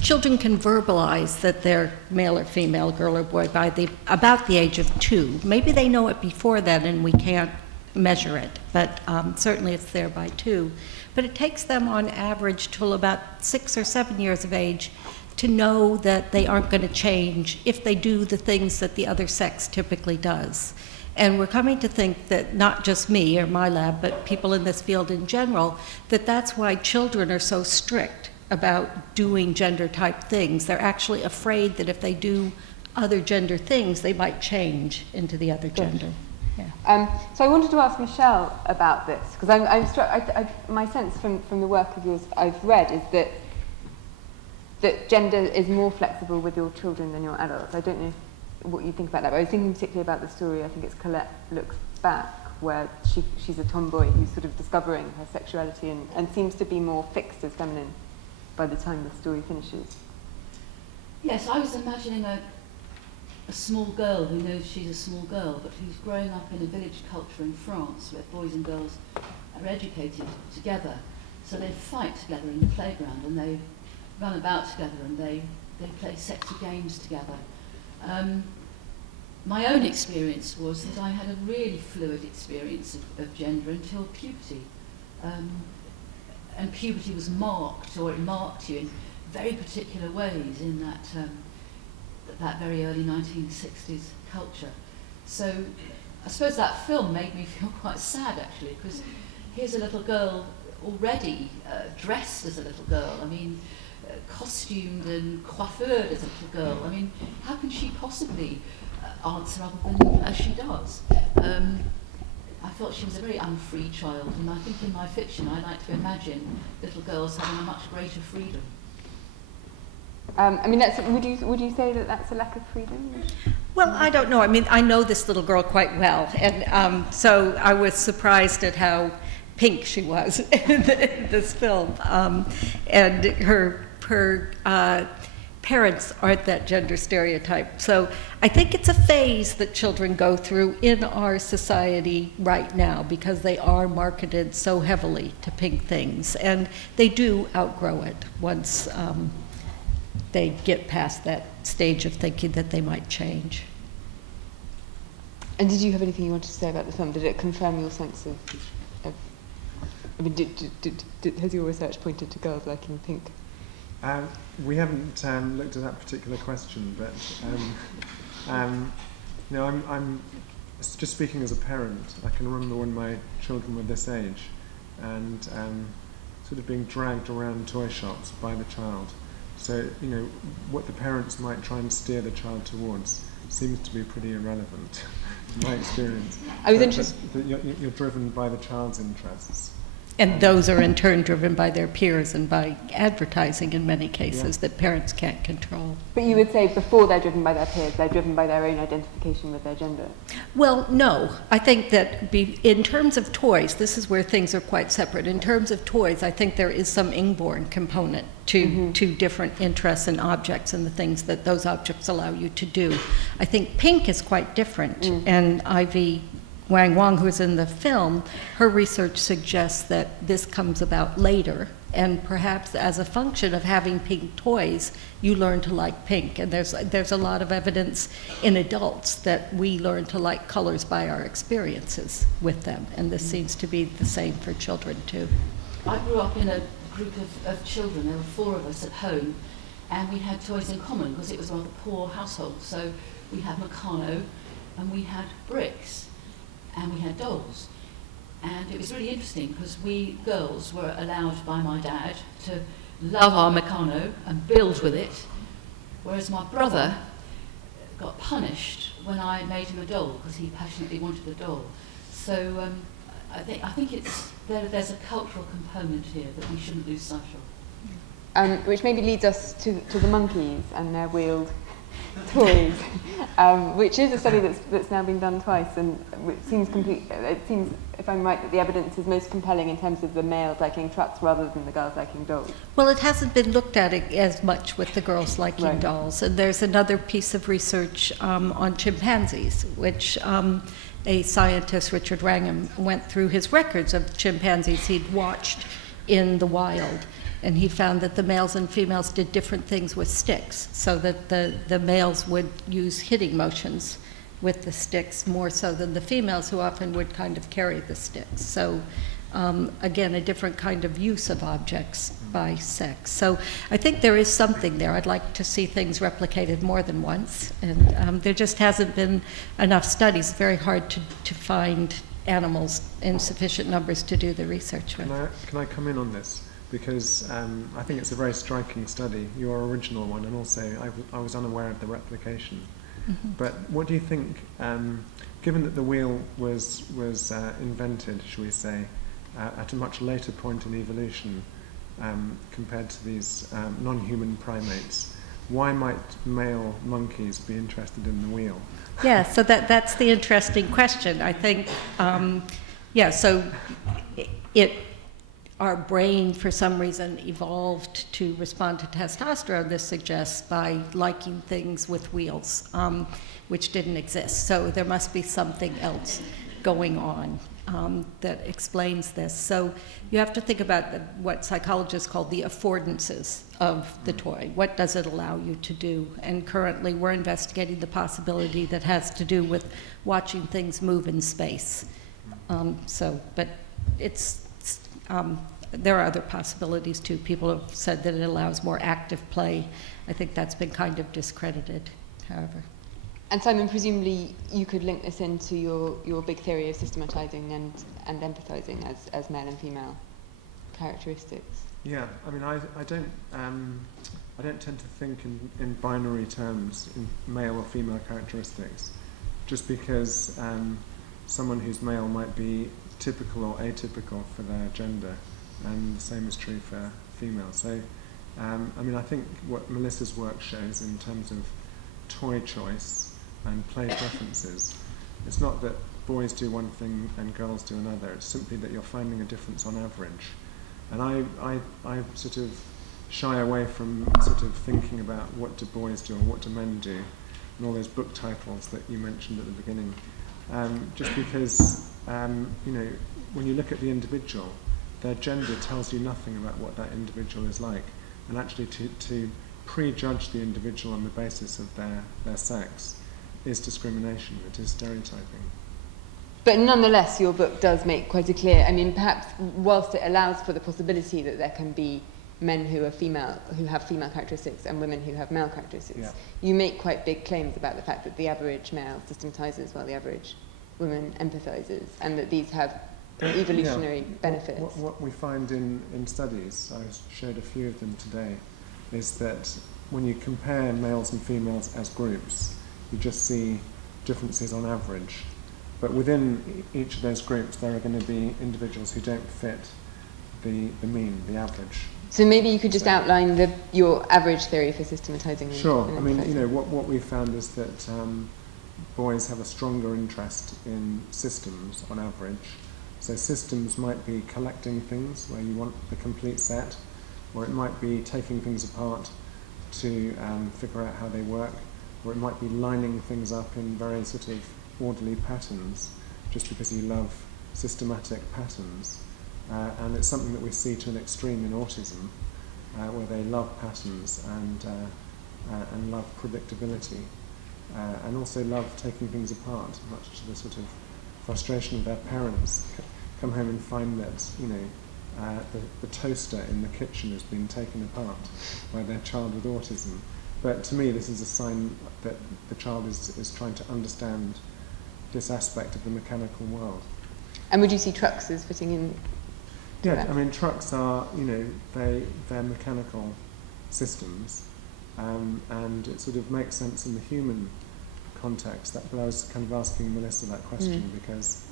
children can verbalize that they're male or female, girl or boy, by about the age of 2. Maybe they know it before that and we can't measure it, but certainly it's there by 2. But it takes them on average till about 6 or 7 years of age to know that they aren't going to change if they do the things that the other sex typically does. And we're coming to think that not just me or my lab, but people in this field in general, that that's why children are so strict about doing gender-type things. They're actually afraid that if they do other gender things, they might change into the other gender. Yeah. So I wanted to ask Michèle about this, because I'm struck. My sense from the work of yours I've read is that gender is more flexible with your children than your adults. I don't know what you think about that, but I was thinking particularly about the story, I think it's Colette Looks Back, where she's a tomboy who's sort of discovering her sexuality and seems to be more fixed as feminine by the time the story finishes. Yes, I was imagining a small girl who knows she's a small girl, but who's growing up in a village culture in France where boys and girls are educated together. So they fight together in the playground and they run about together and they play sexy games together. My own experience was that I had a really fluid experience of gender until puberty. And puberty was marked, or it marked you in very particular ways in that very early 1960s culture. So I suppose that film made me feel quite sad, actually, because here's a little girl already dressed as a little girl. I mean, costumed and coiffured as a little girl. I mean, how can she possibly answer other than as she does? I thought she was a very unfree child, and I think in my fiction I like to imagine little girls having a much greater freedom. I mean, would you say that that's a lack of freedom? Well, I don't know. I mean, I know this little girl quite well, and so I was surprised at how pink she was in this film, and her parents aren't that gender stereotype. So I think it's a phase that children go through in our society right now because they are marketed so heavily to pink things, and they do outgrow it once they get past that stage of thinking that they might change. And did you have anything you wanted to say about the film? Did it confirm your sense of I mean, has your research pointed to girls liking pink? We haven't looked at that particular question, but you know, I'm just speaking as a parent. I can remember when my children were this age, and sort of being dragged around toy shops by the child. So you know, what the parents might try and steer the child towards seems to be pretty irrelevant, in my experience. I was interested. You're driven by the child's interests. And those are in turn driven by their peers and by advertising in many cases that parents can't control. But you would say before they're driven by their peers, they're driven by their own identification with their gender? Well, no. I think that in terms of toys, this is where things are quite separate. In terms of toys, I think there is some inborn component to different interests and objects and the things that those objects allow you to do. I think pink is quite different, and Ivy Wang Wang, who's in the film, her research suggests that this comes about later, and perhaps as a function of having pink toys, you learn to like pink. And there's a lot of evidence in adults that we learn to like colors by our experiences with them, and this seems to be the same for children too. I grew up in a group of children. There were 4 of us at home, and we had toys in common because it was a rather poor household. So we had Meccano, and we had bricks, and we had dolls. And it was really interesting because we girls were allowed by my dad to love our Meccano and build with it, whereas my brother got punished when I made him a doll because he passionately wanted a doll. So I think there's a cultural component here that we shouldn't lose sight of. Which maybe leads us to the monkeys and their wheeled toys, which is a study that's now been done twice, and it seems, if I'm right, that the evidence is most compelling in terms of the males liking trucks rather than the girls liking dolls. Well, it hasn't been looked at as much with the girls liking dolls, and there's another piece of research on chimpanzees, which a scientist, Richard Wrangham, went through his records of chimpanzees he'd watched in the wild. And he found that the males and females did different things with sticks, so that the males would use hitting motions with the sticks more so than the females, who often would kind of carry the sticks. So again, a different kind of use of objects by sex. So I think there is something there. I'd like to see things replicated more than once, and there just hasn't been enough studies. It's very hard to find animals in sufficient numbers to do the research with. Can I come in on this? Because I think it's a very striking study, your original one, and also I was unaware of the replication. Mm-hmm. But what do you think, given that the wheel was invented, shall we say, at a much later point in evolution compared to these non-human primates, why might male monkeys be interested in the wheel? Yeah, so that's the interesting question. I think, so our brain, for some reason, evolved to respond to testosterone, this suggests, by liking things with wheels, which didn't exist. So there must be something else going on that explains this. So you have to think about what psychologists call the affordances of the toy. What does it allow you to do? And currently we're investigating the possibility that has to do with watching things move in space. But there are other possibilities too. People have said that it allows more active play. I think that's been kind of discredited, however. And Simon, presumably you could link this into your big theory of systematizing and empathizing as male and female characteristics. Yeah, I mean, I don't tend to think in binary terms, in male or female characteristics, just because someone who's male might be typical or atypical for their gender, and the same is true for females. So, I mean, I think what Melissa's work shows in terms of toy choice and play preferences, it's not that boys do one thing and girls do another, it's simply that you're finding a difference on average. And I sort of shy away from sort of thinking about what do boys do or what do men do, and all those book titles that you mentioned at the beginning, just because, you know, when you look at the individual, their gender tells you nothing about what that individual is like, and actually to prejudge the individual on the basis of their sex is discrimination, it is stereotyping. But nonetheless, your book does make quite a clear, I mean, perhaps whilst it allows for the possibility that there can be men who are female, who have female characteristics, and women who have male characteristics, yeah, you make quite big claims about the fact that the average male systematizes while the average woman empathizes, and that these have evolutionary benefits. What we find in studies, I showed a few of them today, is that when you compare males and females as groups, you just see differences on average. But within each of those groups, there are going to be individuals who don't fit the mean, the average. So maybe you could just outline your average theory for systematizing. Sure. I mean, you know, what we've found is that boys have a stronger interest in systems on average. So systems might be collecting things where you want the complete set, or it might be taking things apart to figure out how they work, or it might be lining things up in very sort of orderly patterns. just because you love systematic patterns. And it's something that we see to an extreme in autism, where they love patterns and love predictability, and also love taking things apart, much to the sort of frustration of their parents. Come home and find that, you know, the toaster in the kitchen has been taken apart by their child with autism. But to me, this is a sign that the child is trying to understand this aspect of the mechanical world. And would you see trucks as fitting in? Yeah, I mean, trucks are, you know, they're mechanical systems, and it sort of makes sense in the human context. But I was kind of asking Melissa that question because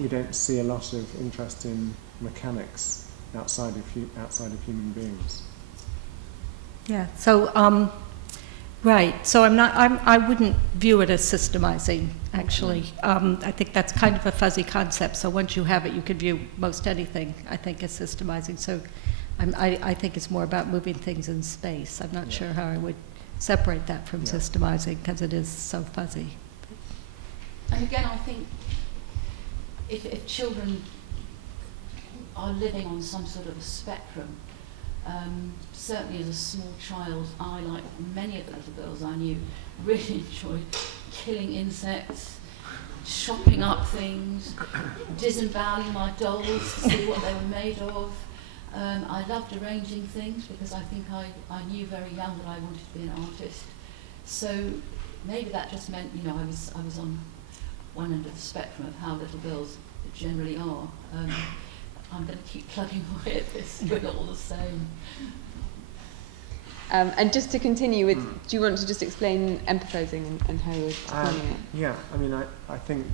we don't see a lot of interest in mechanics outside of human beings. Yeah. So, right. So I wouldn't view it as systemizing. Actually, I think that's kind of a fuzzy concept. So once you have it, you can view most anything, I think, as systemizing. So I think it's more about moving things in space. I'm not sure how I would separate that from systemizing, because it is so fuzzy. And again, I think if children are living on some sort of a spectrum, certainly as a small child, I, like many of the little girls I knew, really enjoyed killing insects, chopping up things, disemboweling my dolls to see what they were made of. I loved arranging things because I think I knew very young that I wanted to be an artist. So maybe that just meant, you know, I was on one end of the spectrum of how little girls generally are. I'm going to keep plugging away at this, but all the same. And just to continue with, do you want to just explain empathising and how you're defining it? Yeah, I mean, I think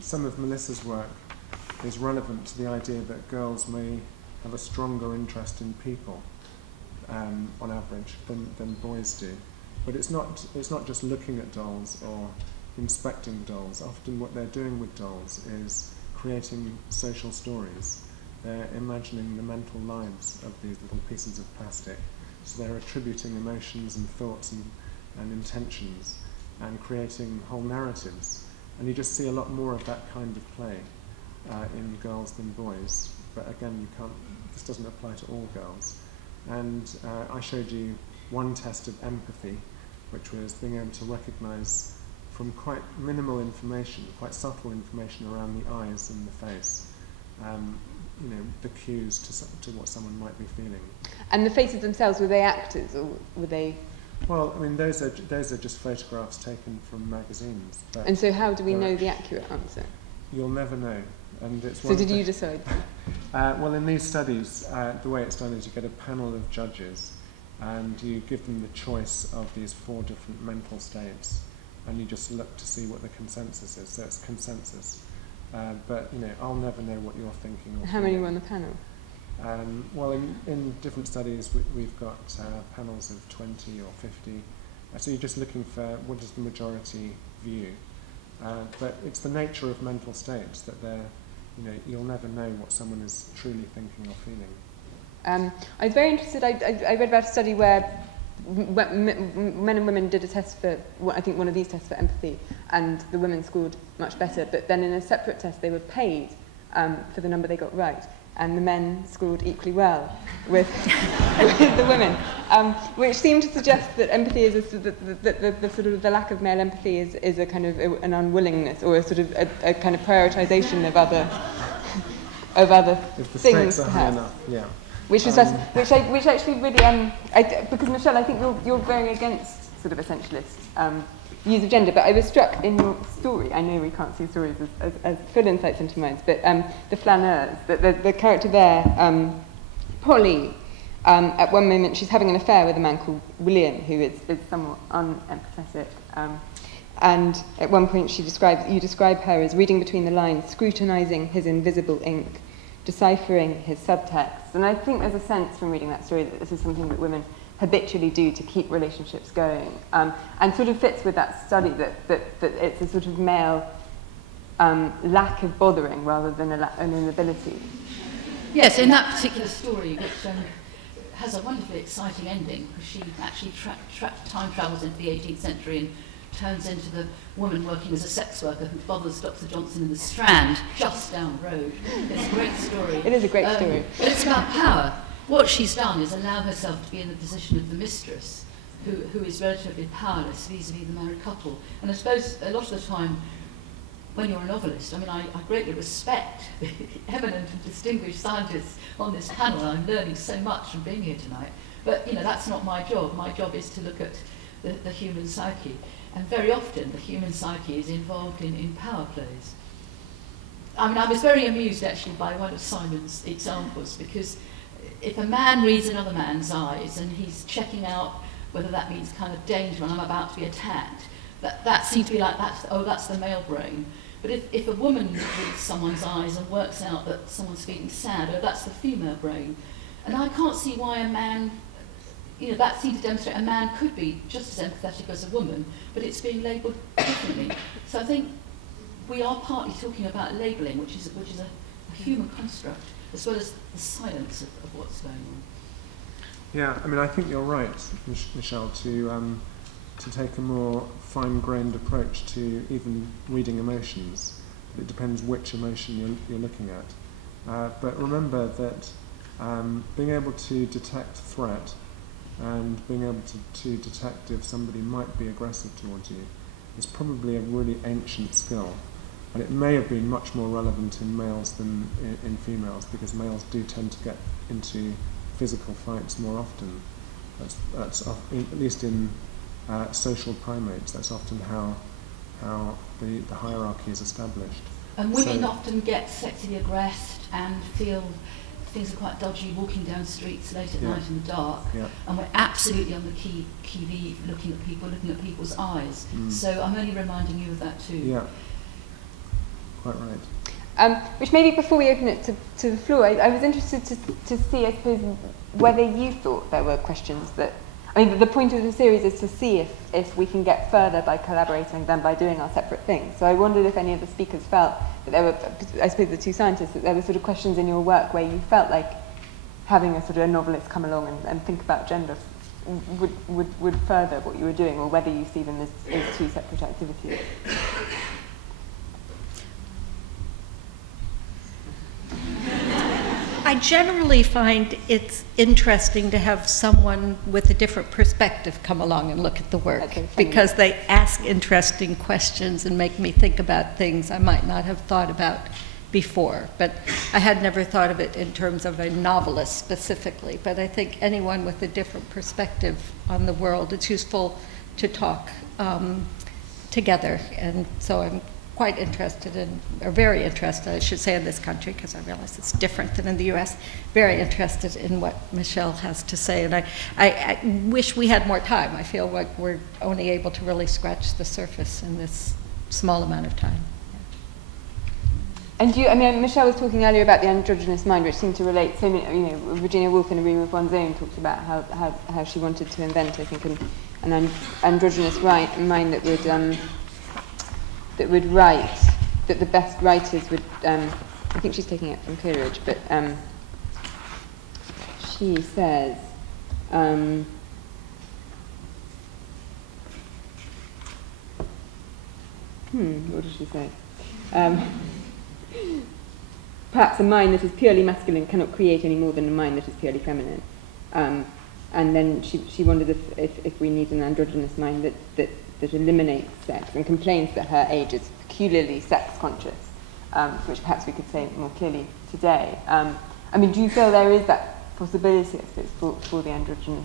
some of Melissa's work is relevant to the idea that girls may have a stronger interest in people, on average, than boys do. But it's not just looking at dolls or inspecting dolls. Often what they're doing with dolls is creating social stories. They're imagining the mental lives of these little pieces of plastic. So they're attributing emotions and thoughts and intentions and creating whole narratives. And you just see a lot more of that kind of play in girls than boys. But again, this doesn't apply to all girls. And I showed you one test of empathy, which was being able to recognize from quite minimal information, quite subtle information around the eyes and the face, you know, the cues to what someone might be feeling. And the faces themselves, were they actors or were they? Well, I mean, those are just photographs taken from magazines. And so how do we know the accurate answer? You'll never know. And it's so did you decide? Well, in these studies, the way it's done is you get a panel of judges and you give them the choice of these 4 different mental states, and you just look to see what the consensus is. So it's consensus. But, you know, I'll never know what you're thinking. Or how many were on the panel? Well, in different studies, we've got panels of 20 or 50. So you're just looking for what is the majority view. But it's the nature of mental states that they're, you know, you'll never know what someone is truly thinking or feeling. I was very interested, I read about a study where men and women did a test for, I think one of these tests for empathy, and the women scored much better, but then in a separate test they were paid for the number they got right, and the men scored equally well with, with the women, which seemed to suggest that empathy is the sort of the lack of male empathy is a kind of an unwillingness, or a sort of a kind of prioritization of other if the things, stakes are high enough, yeah. Which was which actually really because Michèle, I think you're going against sort of essentialist views of gender, but I was struck in your story. I know we can't see stories as full insights into minds, but the flaneurs, the character there, Polly, at one moment she's having an affair with a man called William, who is somewhat unempathetic, and at one point you describe her as reading between the lines, scrutinising his invisible ink, deciphering his subtext. And I think there's a sense from reading that story that this is something that women habitually do to keep relationships going, and sort of fits with that study that it's a sort of male lack of bothering rather than an inability. Yes, in that particular story, which has a wonderfully exciting ending, because she actually time travels into the 18th century and turns into the woman working as a sex worker who bothers Dr. Johnson in the Strand, just down the road. It's a great story. It is a great story. But it's about power. What she's done is allow herself to be in the position of the mistress, who is relatively powerless vis-a-vis the married couple. And I suppose a lot of the time, when you're a novelist, I mean, I greatly respect the eminent and distinguished scientists on this panel. I'm learning so much from being here tonight. But, you know, that's not my job. My job is to look at the human psyche. And very often, the human psyche is involved in power plays. I mean, I was very amused, actually, by one of Simon's examples, because if a man reads another man's eyes and he's checking out whether that means kind of danger and I'm about to be attacked, that seems to be like, that's the male brain. But if a woman reads someone's eyes and works out that someone's feeling sad, that's the female brain. And I can't see why a man, you know, that seems to demonstrate a man could be just as empathetic as a woman, but it's being labelled differently. So I think we are partly talking about labelling, which is a human construct, as well as the science of what's going on. Yeah, I mean, I think you're right, Michèle, to take a more fine-grained approach to even reading emotions. It depends which emotion you're looking at. But remember that being able to detect threat and being able to detect if somebody might be aggressive towards you is probably a really ancient skill. And it may have been much more relevant in males than in females, because males do tend to get into physical fights more often. That's at least in social primates, that's often how the hierarchy is established. And women often get sexually aggressed and feel things are quite dodgy walking down streets late at night in the dark. Yeah. And we're absolutely on the qui vive, looking at people's eyes. So I'm only reminding you of that too. Yeah, quite right. Which maybe before we open it to the floor, I was interested to see, I suppose, whether you thought there were questions that, I mean, the point of the series is to see if we can get further by collaborating than by doing our separate things. So I wondered if any of the speakers felt that there were, I suppose the two scientists, that there were sort of questions in your work where you felt like having a sort of a novelist come along and think about gender would further what you were doing, or whether you see them as two separate activities. I generally find it's interesting to have someone with a different perspective come along and look at the work, because they ask interesting questions and make me think about things I might not have thought about before. But I had never thought of it in terms of a novelist specifically. But I think anyone with a different perspective on the world, it's useful to talk together. And so I'm quite interested in, or very interested, I should say, in this country, because I realize it's different than in the US, very interested in what Michèle has to say. And I wish we had more time. I feel like we're only able to really scratch the surface in this small amount of time. And Michèle was talking earlier about the androgynous mind, which seemed to relate so many, you know, Virginia Woolf in A Room of One's Own talked about how she wanted to invent, I think, an androgynous mind that would write, that the best writers would, I think she's taking it from Coleridge, but she says, what does she say? Perhaps a mind that is purely masculine cannot create any more than a mind that is purely feminine. And then she wondered if we need an androgynous mind that eliminates sex, and complains that her age is peculiarly sex-conscious, which perhaps we could say more clearly today. I mean, do you feel there is that possibility, I suppose, for the androgynous?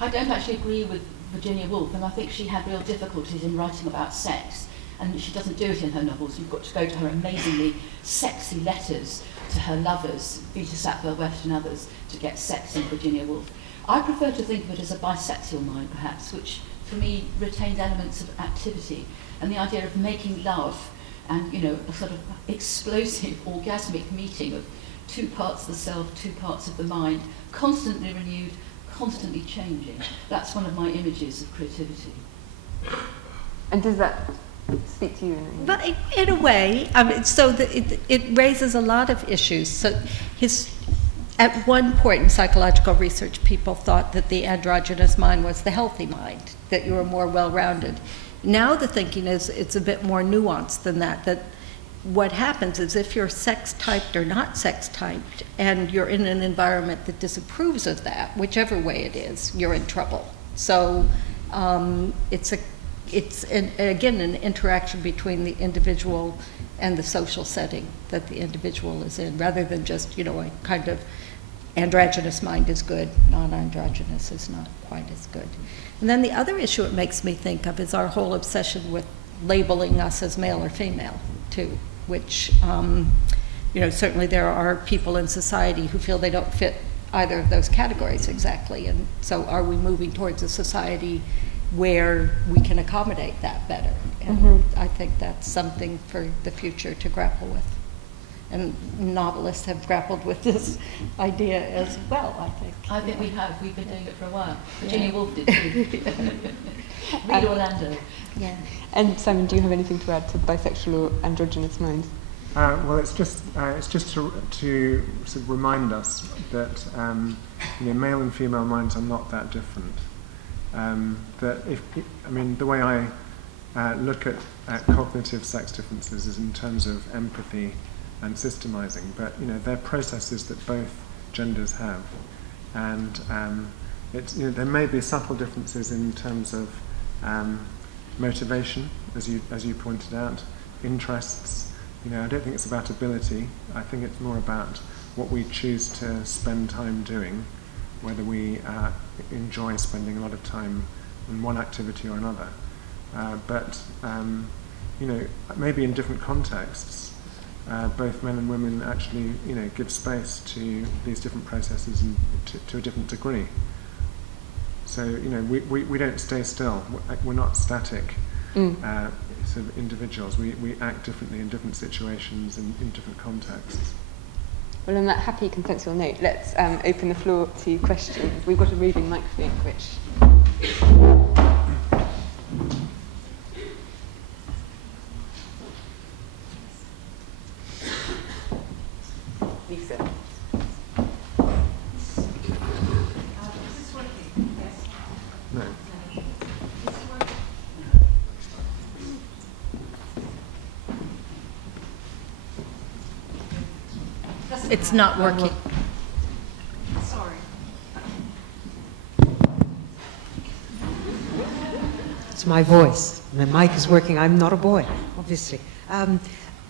I don't actually agree with Virginia Woolf, and I think she had real difficulties in writing about sex, and she doesn't do it in her novels. You've got to go to her amazingly sexy letters to her lovers, Vita Sackville West and others, to get sex in Virginia Woolf. I prefer to think of it as a bisexual mind, perhaps, which for me retains elements of activity, and the idea of making love and, you know, a sort of explosive orgasmic meeting of two parts of the self, two parts of the mind, constantly renewed, constantly changing. That's one of my images of creativity. And does that speak to you? But in a way, I mean, so it raises a lot of issues. So at one point in psychological research, people thought that the androgynous mind was the healthy mind, that you were more well-rounded. Now the thinking is it's a bit more nuanced than that, that what happens is if you're sex-typed or not sex-typed, and you're in an environment that disapproves of that, whichever way it is, you're in trouble. So it's again an interaction between the individual and the social setting that the individual is in, rather than just, you know, a kind of androgynous mind is good, non-androgynous is not quite as good. And then the other issue it makes me think of is our whole obsession with labeling us as male or female, too, which, you know, certainly there are people in society who feel they don't fit either of those categories exactly. And so are we moving towards a society where we can accommodate that better? And I think that's something for the future to grapple with. And novelists have grappled with this idea as well, I think. I think we have. We've been doing it for a while. Virginia Woolf did too. Read Orlando. Yeah. And Simon, do you have anything to add to bisexual or androgynous minds? Well, it's just to sort of remind us that you know, male and female minds are not that different. That the way I look at cognitive sex differences is in terms of empathy and systemizing, but you know, they're processes that both genders have, and you know, there may be subtle differences in terms of motivation, as you pointed out, interests. You know, I don't think it's about ability. I think it's more about what we choose to spend time doing, whether we enjoy spending a lot of time on one activity or another. But you know, maybe in different contexts, both men and women actually, you know, give space to these different processes and to a different degree. So, you know, we don't stay still. We're not static sort of individuals. We act differently in different situations and in different contexts. Well, on that happy consensual note, let's open the floor to questions. We've got a roving microphone, which... Lisa. No. It's not working. Sorry. It's my voice. The mic is working. I'm not a boy, obviously.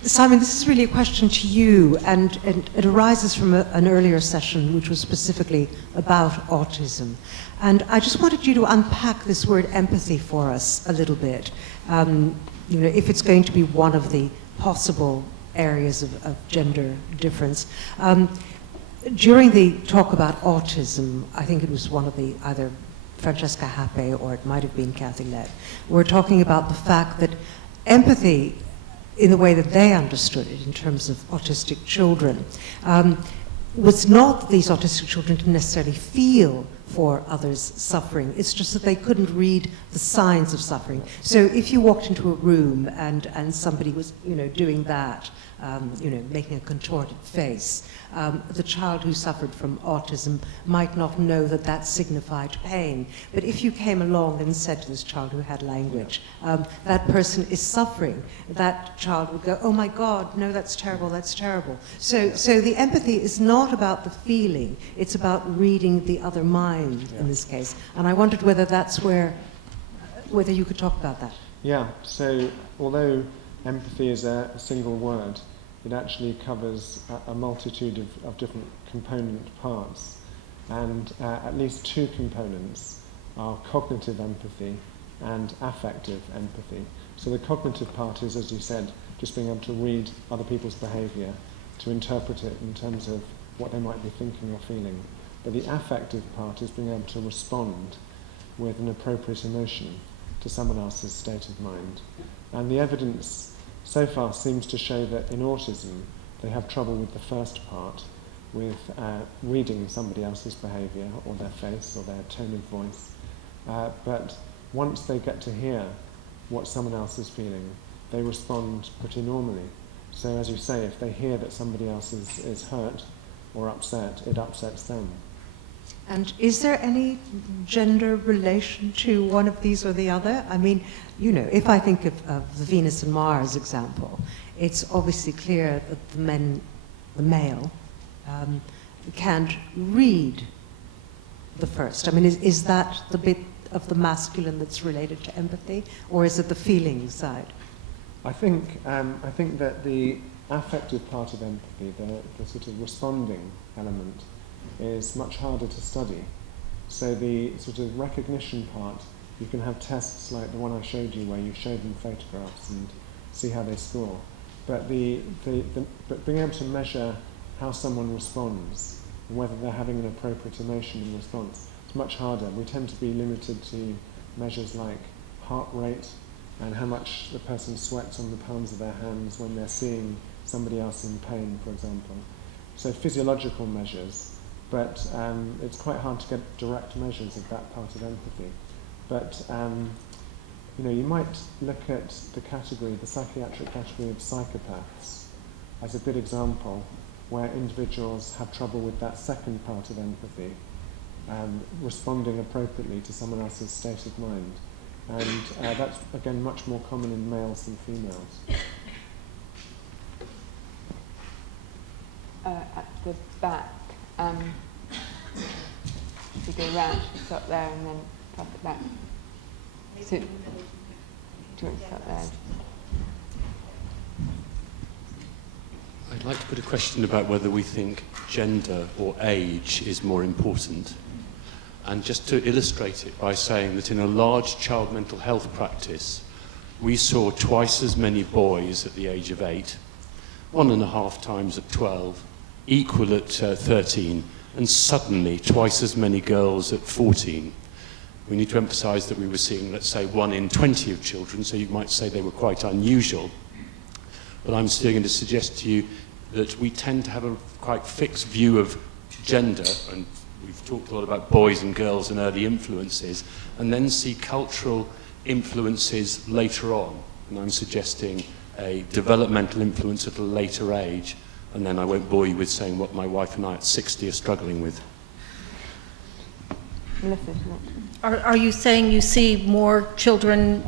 Simon, this is really a question to you, and it arises from an earlier session which was specifically about autism. And I just wanted you to unpack this word empathy for us a little bit. You know, if it's going to be one of the possible areas of gender difference. During the talk about autism, I think it was one of the, either Francesca Happe or it might have been Kathy Lett, were talking about the fact that empathy, in the way that they understood it in terms of autistic children, was not that these autistic children didn't necessarily feel for others' suffering. It's just that they couldn't read the signs of suffering. So if you walked into a room and somebody was, you know, doing that, you know, making a contorted face, the child who suffered from autism might not know that that signified pain. But if you came along and said to this child who had language, that person is suffering, that child would go, oh my God, no, that's terrible, that's terrible. So the empathy is not about the feeling, it's about reading the other mind in this case. And I wondered whether that's whether you could talk about that. Yeah, so although empathy is a single word, it actually covers a multitude of different component parts. And at least two components are cognitive empathy and affective empathy. So the cognitive part is, as you said, just being able to read other people's behaviour, to interpret it in terms of what they might be thinking or feeling. But the affective part is being able to respond with an appropriate emotion to someone else's state of mind. And the evidence so far seems to show that in autism they have trouble with the first part, with reading somebody else's behaviour or their face or their tone of voice. But once they get to hear what someone else is feeling, they respond pretty normally. So as you say, if they hear that somebody else is hurt or upset, it upsets them. And is there any gender relation to one of these or the other? I mean, you know, if I think of the Venus and Mars example, it's obviously clear that the male, can't read the first. I mean, is that the bit of the masculine that's related to empathy, or is it the feeling side? I think that the affective part of empathy, the sort of responding element, is much harder to study. So the sort of recognition part, you can have tests like the one I showed you where you show them photographs and see how they score. But but being able to measure how someone responds, and whether they're having an appropriate emotion in response, it's much harder. We tend to be limited to measures like heart rate and how much the person sweats on the palms of their hands when they're seeing somebody else in pain, for example. So physiological measures, but it's quite hard to get direct measures of that part of empathy. But you know, you might look at the category, the psychiatric category of psychopaths, as a good example where individuals have trouble with that second part of empathy, responding appropriately to someone else's state of mind. And that's, again, much more common in males than females. At the back, we go round, stop there, and then pass it back. So, do you want to start there? I'd like to put a question about whether we think gender or age is more important. And just to illustrate it by saying that in a large child mental health practice, we saw twice as many boys at the age of 8, 1.5 times at 12, equal at 13, and suddenly twice as many girls at 14. We need to emphasize that we were seeing, let's say, 1 in 20 of children, so you might say they were quite unusual. But I'm still going to suggest to you that we tend to have a quite fixed view of gender, and we've talked a lot about boys and girls and early influences, and then see cultural influences later on. And I'm suggesting a developmental influence at a later age, and then I won't bore you with saying what my wife and I at 60 are struggling with. Melissa, Are you saying you see more children,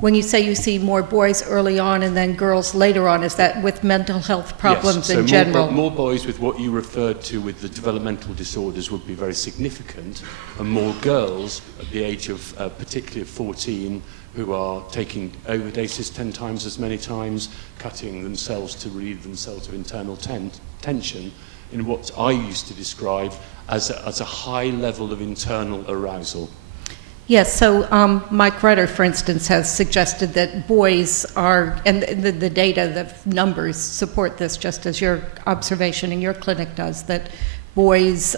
when you say you see more boys early on and then girls later on, is that with mental health problems in general? More boys with what you referred to with the developmental disorders would be very significant, and more girls at the age of particularly of 14 who are taking overdoses 10 times as many times, cutting themselves to relieve themselves of internal tension, in what I used to describe as a high level of internal arousal. Yes, so Mike Rutter, for instance, has suggested that boys are, and the data, the numbers support this, just as your observation in your clinic does, that boys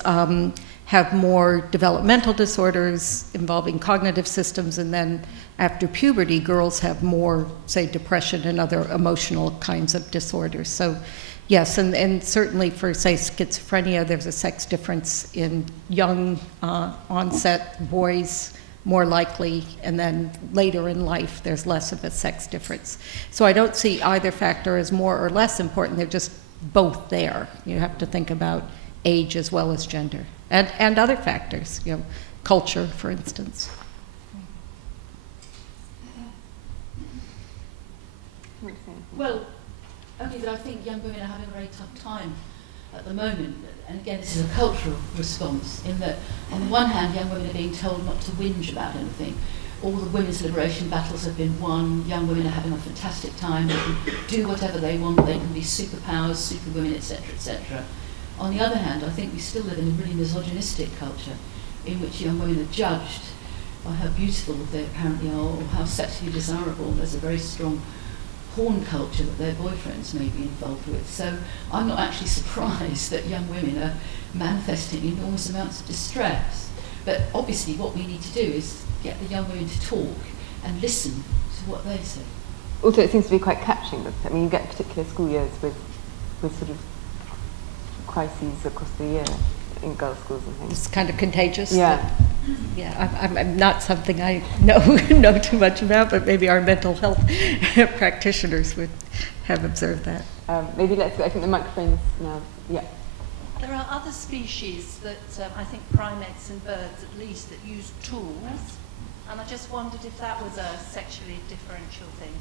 have more developmental disorders involving cognitive systems, and then after puberty, girls have more, say, depression and other emotional kinds of disorders. So yes, and certainly for, say, schizophrenia, there's a sex difference in young onset boys, more likely, and then later in life there's less of a sex difference. So I don't see either factor as more or less important, they're just both there. You have to think about age as well as gender, and other factors, you know, culture, for instance. Well, only that I think young women are having a very tough time at the moment. And again, this is a cultural response, in that on the one hand, young women are being told not to whinge about anything. All the women's liberation battles have been won. Young women are having a fantastic time. They can do whatever they want. They can be superpowers, superwomen, etc., etc. On the other hand, I think we still live in a really misogynistic culture in which young women are judged by how beautiful they apparently are or how sexually desirable. There's a very strong porn culture that their boyfriends may be involved with. So I'm not actually surprised that young women are manifesting enormous amounts of distress. But obviously what we need to do is get the young women to talk and listen to what they say. Also, it seems to be quite catching. I mean, you get particular school years with sort of crises across the year in girls' schools and things. It's kind of contagious. Yeah. Yeah, I'm not something I know too much about, but maybe our mental health practitioners would have observed that. Maybe let's go. I think the microphone's now. Yeah. There are other species that I think primates and birds at least that use tools, and I just wondered if that was a sexually differential thing.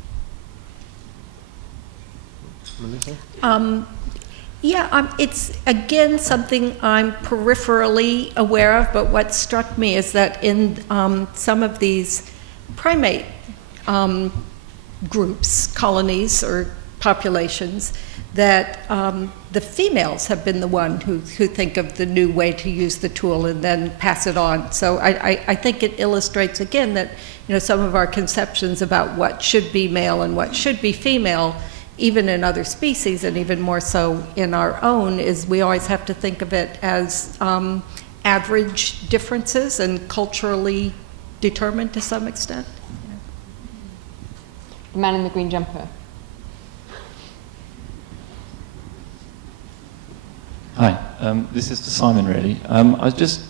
Melissa? Yeah, it's again something I'm peripherally aware of, but what struck me is that in some of these primate groups, colonies, or populations, that the females have been the one who think of the new way to use the tool and then pass it on. So I think it illustrates again that, you know, some of our conceptions about what should be male and what should be female, even in other species and even more so in our own, is we always have to think of it as average differences and culturally determined to some extent. The man in the green jumper. Hi, this is for Simon really. I was just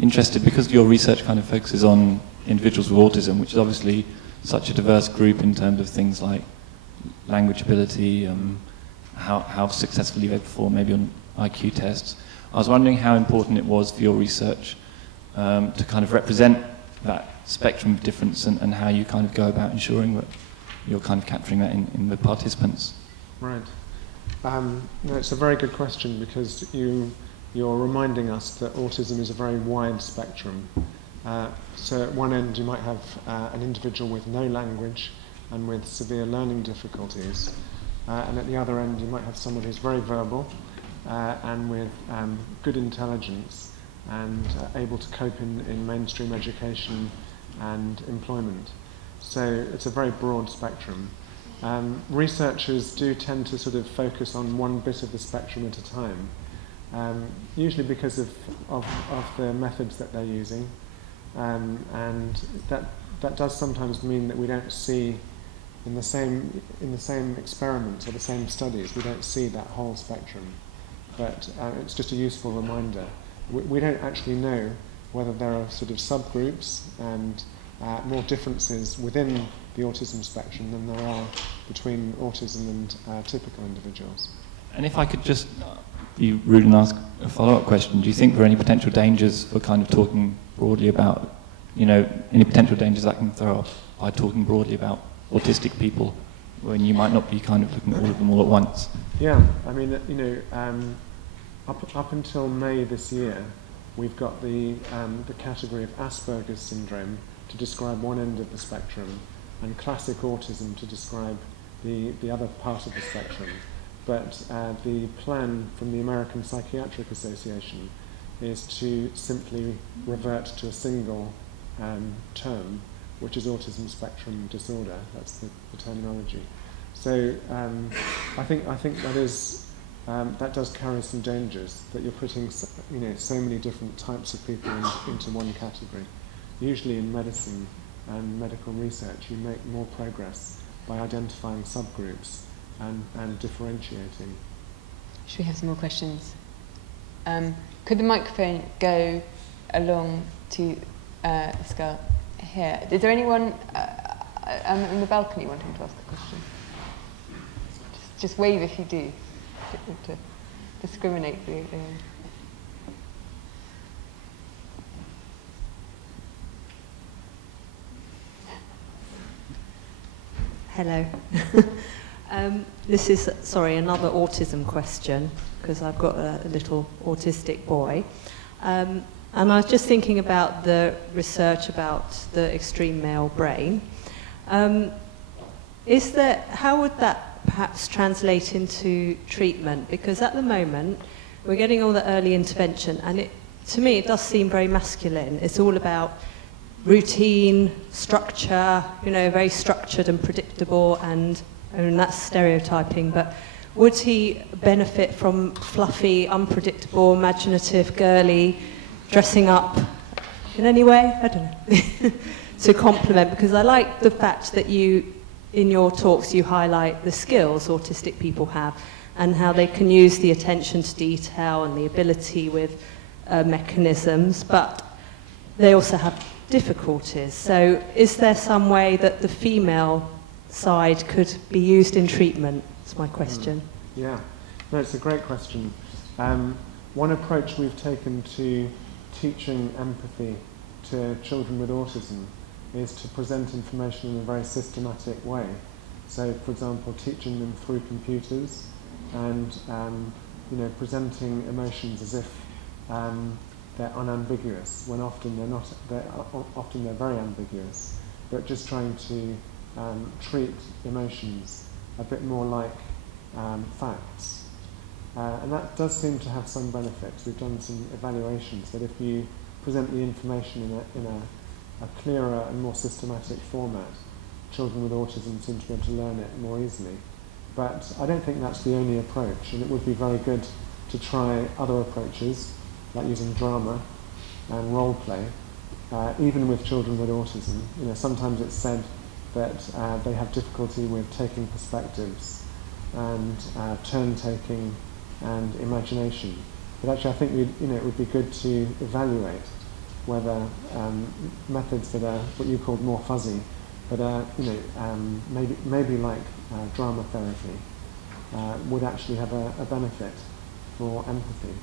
interested, because your research kind of focuses on individuals with autism, which is obviously such a diverse group in terms of things like language ability, how successfully they perform maybe on IQ tests. I was wondering how important it was for your research to kind of represent that spectrum of difference, and how you kind of go about ensuring that you're kind of capturing that in the participants. Right. No, it's a very good question, because you're reminding us that autism is a very wide spectrum. So at one end you might have an individual with no language and with severe learning difficulties, and at the other end you might have someone who's very verbal and with good intelligence and able to cope in mainstream education and employment. So it's a very broad spectrum. Researchers do tend to sort of focus on one bit of the spectrum at a time, usually because of the methods that they're using, and that does sometimes mean that we don't see in the same experiments or the same studies, we don't see that whole spectrum. But it's just a useful reminder. We don't actually know whether there are sort of subgroups and more differences within the autism spectrum than there are between autism and typical individuals. And if I could just be rude and ask a follow-up question, do you think there are any potential dangers for kind of talking broadly about, you know, any potential dangers that can throw up by talking broadly about autistic people when you might not be kind of looking at all of them all at once? Yeah, I mean, you know, up until May this year, we've got the category of Asperger's syndrome to describe one end of the spectrum, and classic autism to describe the other part of the spectrum. But the plan from the American Psychiatric Association is to simply revert to a single term, which is autism spectrum disorder. That's the terminology. So I think that is that does carry some dangers, that you're putting so many different types of people into one category. Usually in medicine and medical research, you make more progress by identifying subgroups and differentiating. Should we have some more questions? Could the microphone go along to this girl here? Is there anyone in the balcony wanting to ask a question? Just wave if you do, to discriminate. Hello. This is, sorry, another autism question, because I've got a little autistic boy. And I was just thinking about the research about the extreme male brain. How would that perhaps translate into treatment? Because at the moment, we're getting all the early intervention, and to me, it does seem very masculine. It's all about routine, structure, very structured and predictable, and that's stereotyping, but would he benefit from fluffy, unpredictable, imaginative, girly, dressing up in any way? I don't know. To complement, because I like the fact that in your talks, you highlight the skills autistic people have and how they can use the attention to detail and the ability with mechanisms, but they also have difficulties. So is there some way that the female side could be used in treatment? That's my question. Yeah, no, it's a great question. one approach we've taken to teaching empathy to children with autism is to present information in a very systematic way. So, for example, teaching them through computers and presenting emotions as if they're unambiguous, when often they're not. Often they're very ambiguous. But just trying to treat emotions a bit more like facts, and that does seem to have some benefits. We've done some evaluations that if you present the information in a clearer and more systematic format, children with autism seem to be able to learn it more easily. But I don't think that's the only approach, and it would be very good to try other approaches, like using drama and role play, even with children with autism. Sometimes it's said that they have difficulty with taking perspectives and turn-taking and imagination. But actually, I think it would be good to evaluate whether methods that are what you called more fuzzy, but maybe like drama therapy, would actually have a benefit for empathy.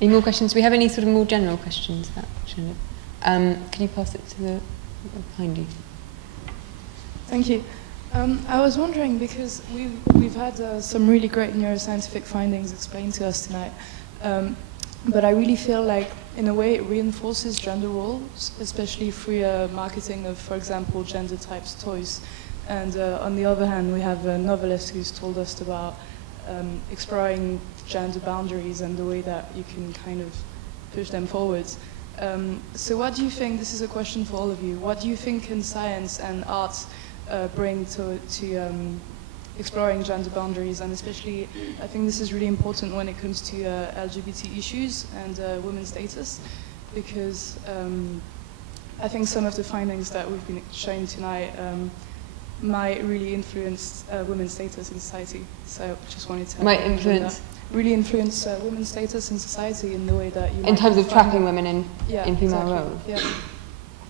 Any more questions? Do we have any sort of more general questions? Can you pass it to the behind you? Thank you. I was wondering, because we've had some really great neuroscientific findings explained to us tonight, but I really feel like, in a way, it reinforces gender roles, especially through marketing of, for example, gender types toys. And on the other hand, we have a novelist who's told us about exploring gender boundaries and the way that you can kind of push them forwards. So what do you think, this is a question for all of you, what do you think can science and arts bring to exploring gender boundaries? And especially, I think this is really important when it comes to LGBT issues and women's status, because I think some of the findings that we've been showing tonight might really influence women's status in society. So I just wanted to really influence women's status in society in the way that you in terms of trapping women in female roles. Yeah.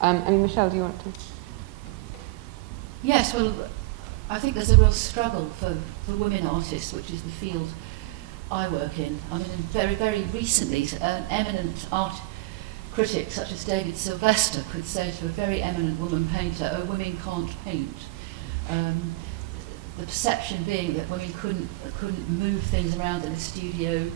Michèle, do you want to? Yes, well, I think there's a real struggle for women artists, which is the field I work in. I mean, very, very recently, an eminent art critic such as David Sylvester could say to a very eminent woman painter, "Oh, women can't paint." The perception being that women couldn't move things around in a studio,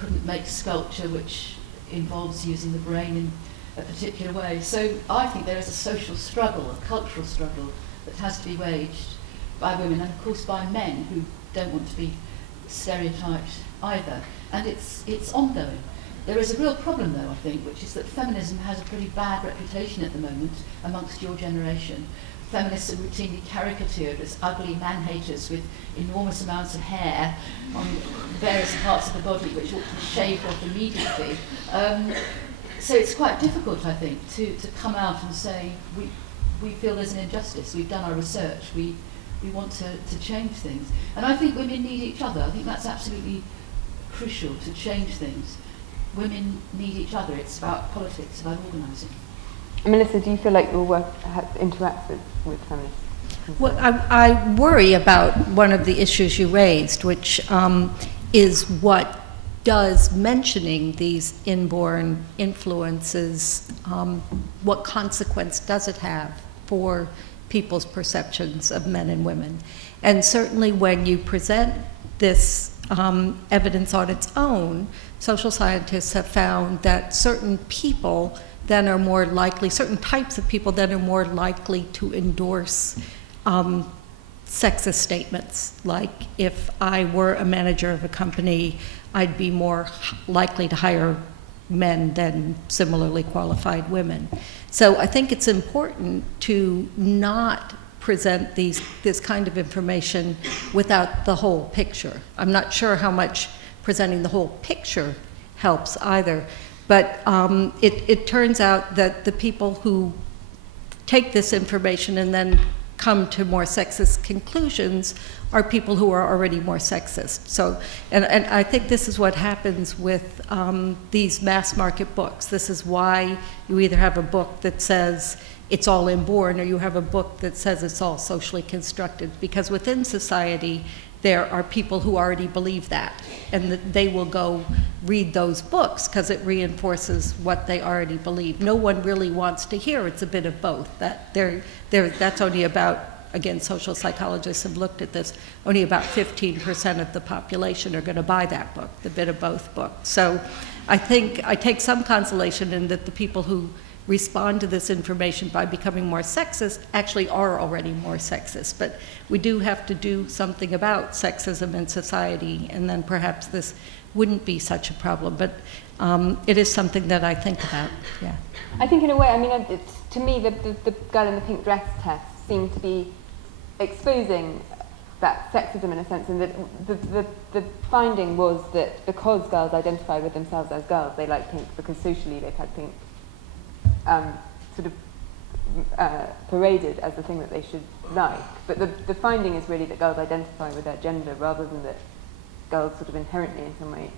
couldn't make sculpture which involves using the brain in a particular way. So I think there is a social struggle, a cultural struggle, that has to be waged by women, and of course by men who don't want to be stereotyped either. And it's ongoing. There is a real problem, though, I think, which is that feminism has a pretty bad reputation at the moment amongst your generation. Feminists are routinely caricatured as ugly man-haters with enormous amounts of hair on various parts of the body which ought to be shaved off immediately. So it's quite difficult, I think, to come out and say, we feel there's an injustice, we've done our research, we want to change things. And I think women need each other. I think that's absolutely crucial to change things. Women need each other. It's about politics, about organising. Melissa, do you feel like your work interacts with feminists? Well, I worry about one of the issues you raised, which is what does mentioning these inborn influences, what consequence does it have for people's perceptions of men and women? And certainly when you present this evidence on its own, social scientists have found that certain people then are more likely, certain types of people then are more likely to endorse sexist statements. Like, if I were a manager of a company, I'd be more likely to hire men than similarly qualified women. So I think it's important to not present this kind of information without the whole picture. I'm not sure how much presenting the whole picture helps either, but it turns out that the people who take this information and then come to more sexist conclusions are people who are already more sexist. So, and I think this is what happens with these mass market books. This is why you either have a book that says it's all inborn, or you have a book that says it's all socially constructed, because within society there are people who already believe that, and that they will go read those books because it reinforces what they already believe. No one really wants to hear it's a bit of both. That's only about, again, social psychologists have looked at this, only about 15% of the population are going to buy that book, the bit of both book. So I think I take some consolation in that the people who respond to this information by becoming more sexist actually are already more sexist. But we do have to do something about sexism in society, and then perhaps this wouldn't be such a problem. But it is something that I think about, yeah. I think in a way, I mean, to me, the girl in the pink dress test seemed to be exposing that sexism in a sense, and that the finding was that because girls identify with themselves as girls, they like pink because socially they've had pink sort of paraded as the thing that they should like. But the finding is really that girls identify with their gender rather than that girls sort of inherently in some way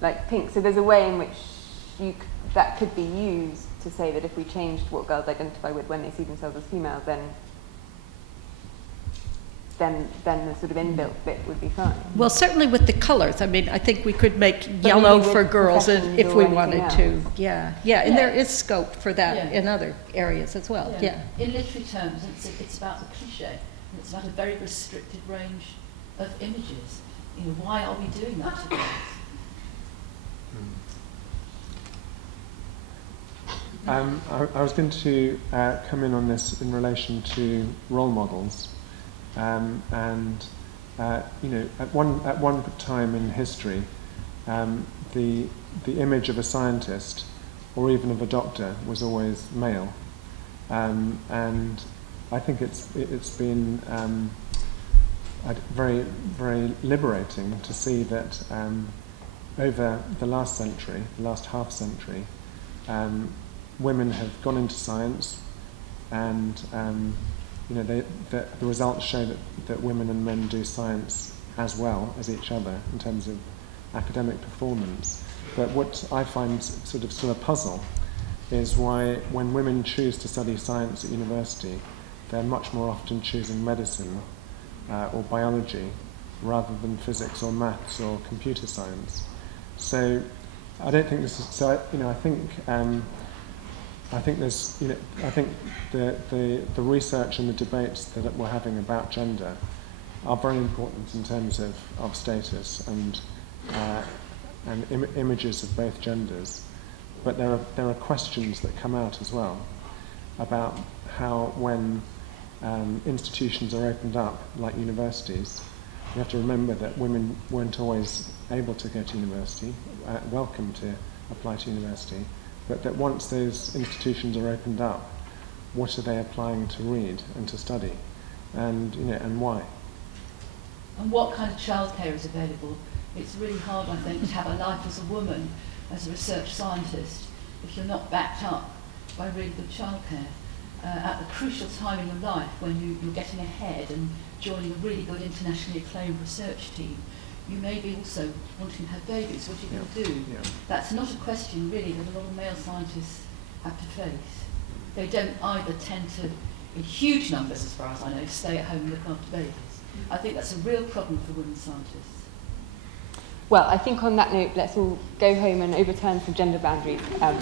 like pink. So there's a way in which that could be used to say that if we changed what girls identify with when they see themselves as female, then the sort of inbuilt bit would be fine. Well, certainly with the colors. I mean, I think we could make yellow for girls if we wanted to. Yeah, and there is scope for that in other areas as well. Yeah. In literary terms, it's about the cliché, and it's about a very restricted range of images. You know, why are we doing that to girls? I was going to come in on this in relation to role models. You know, at one time in history, the image of a scientist or even of a doctor was always male, and I think it's been very, very liberating to see that over the last century, the last half century, women have gone into science, and you know, the results show that women and men do science as well as each other in terms of academic performance. But what I find sort of still a puzzle is why when women choose to study science at university, they're much more often choosing medicine or biology rather than physics or maths or computer science. So I don't think this is, so you know, I think there's, you know, I think the research and the debates that we're having about gender are very important in terms of status and images of both genders. But there are questions that come out as well about how when institutions are opened up, like universities, you have to remember that women weren't always able to go to university, welcome to apply to university. But that once those institutions are opened up, what are they applying to read and to study, and you know, and why? And what kind of childcare is available? It's really hard, I think, to have a life as a woman, as a research scientist, if you're not backed up by really good childcare. At the crucial time in your life when you're getting ahead and joining a really good internationally acclaimed research team, you may be also wanting to have babies. What are you going to do? Yeah. That's not a question, really, that a lot of male scientists have to face. They don't either tend to, in huge numbers as far as I know, stay at home and look after babies. I think that's a real problem for women scientists. Well, I think on that note, let's all go home and overturn some gender boundaries tonight.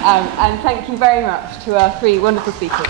And thank you very much to our three wonderful speakers.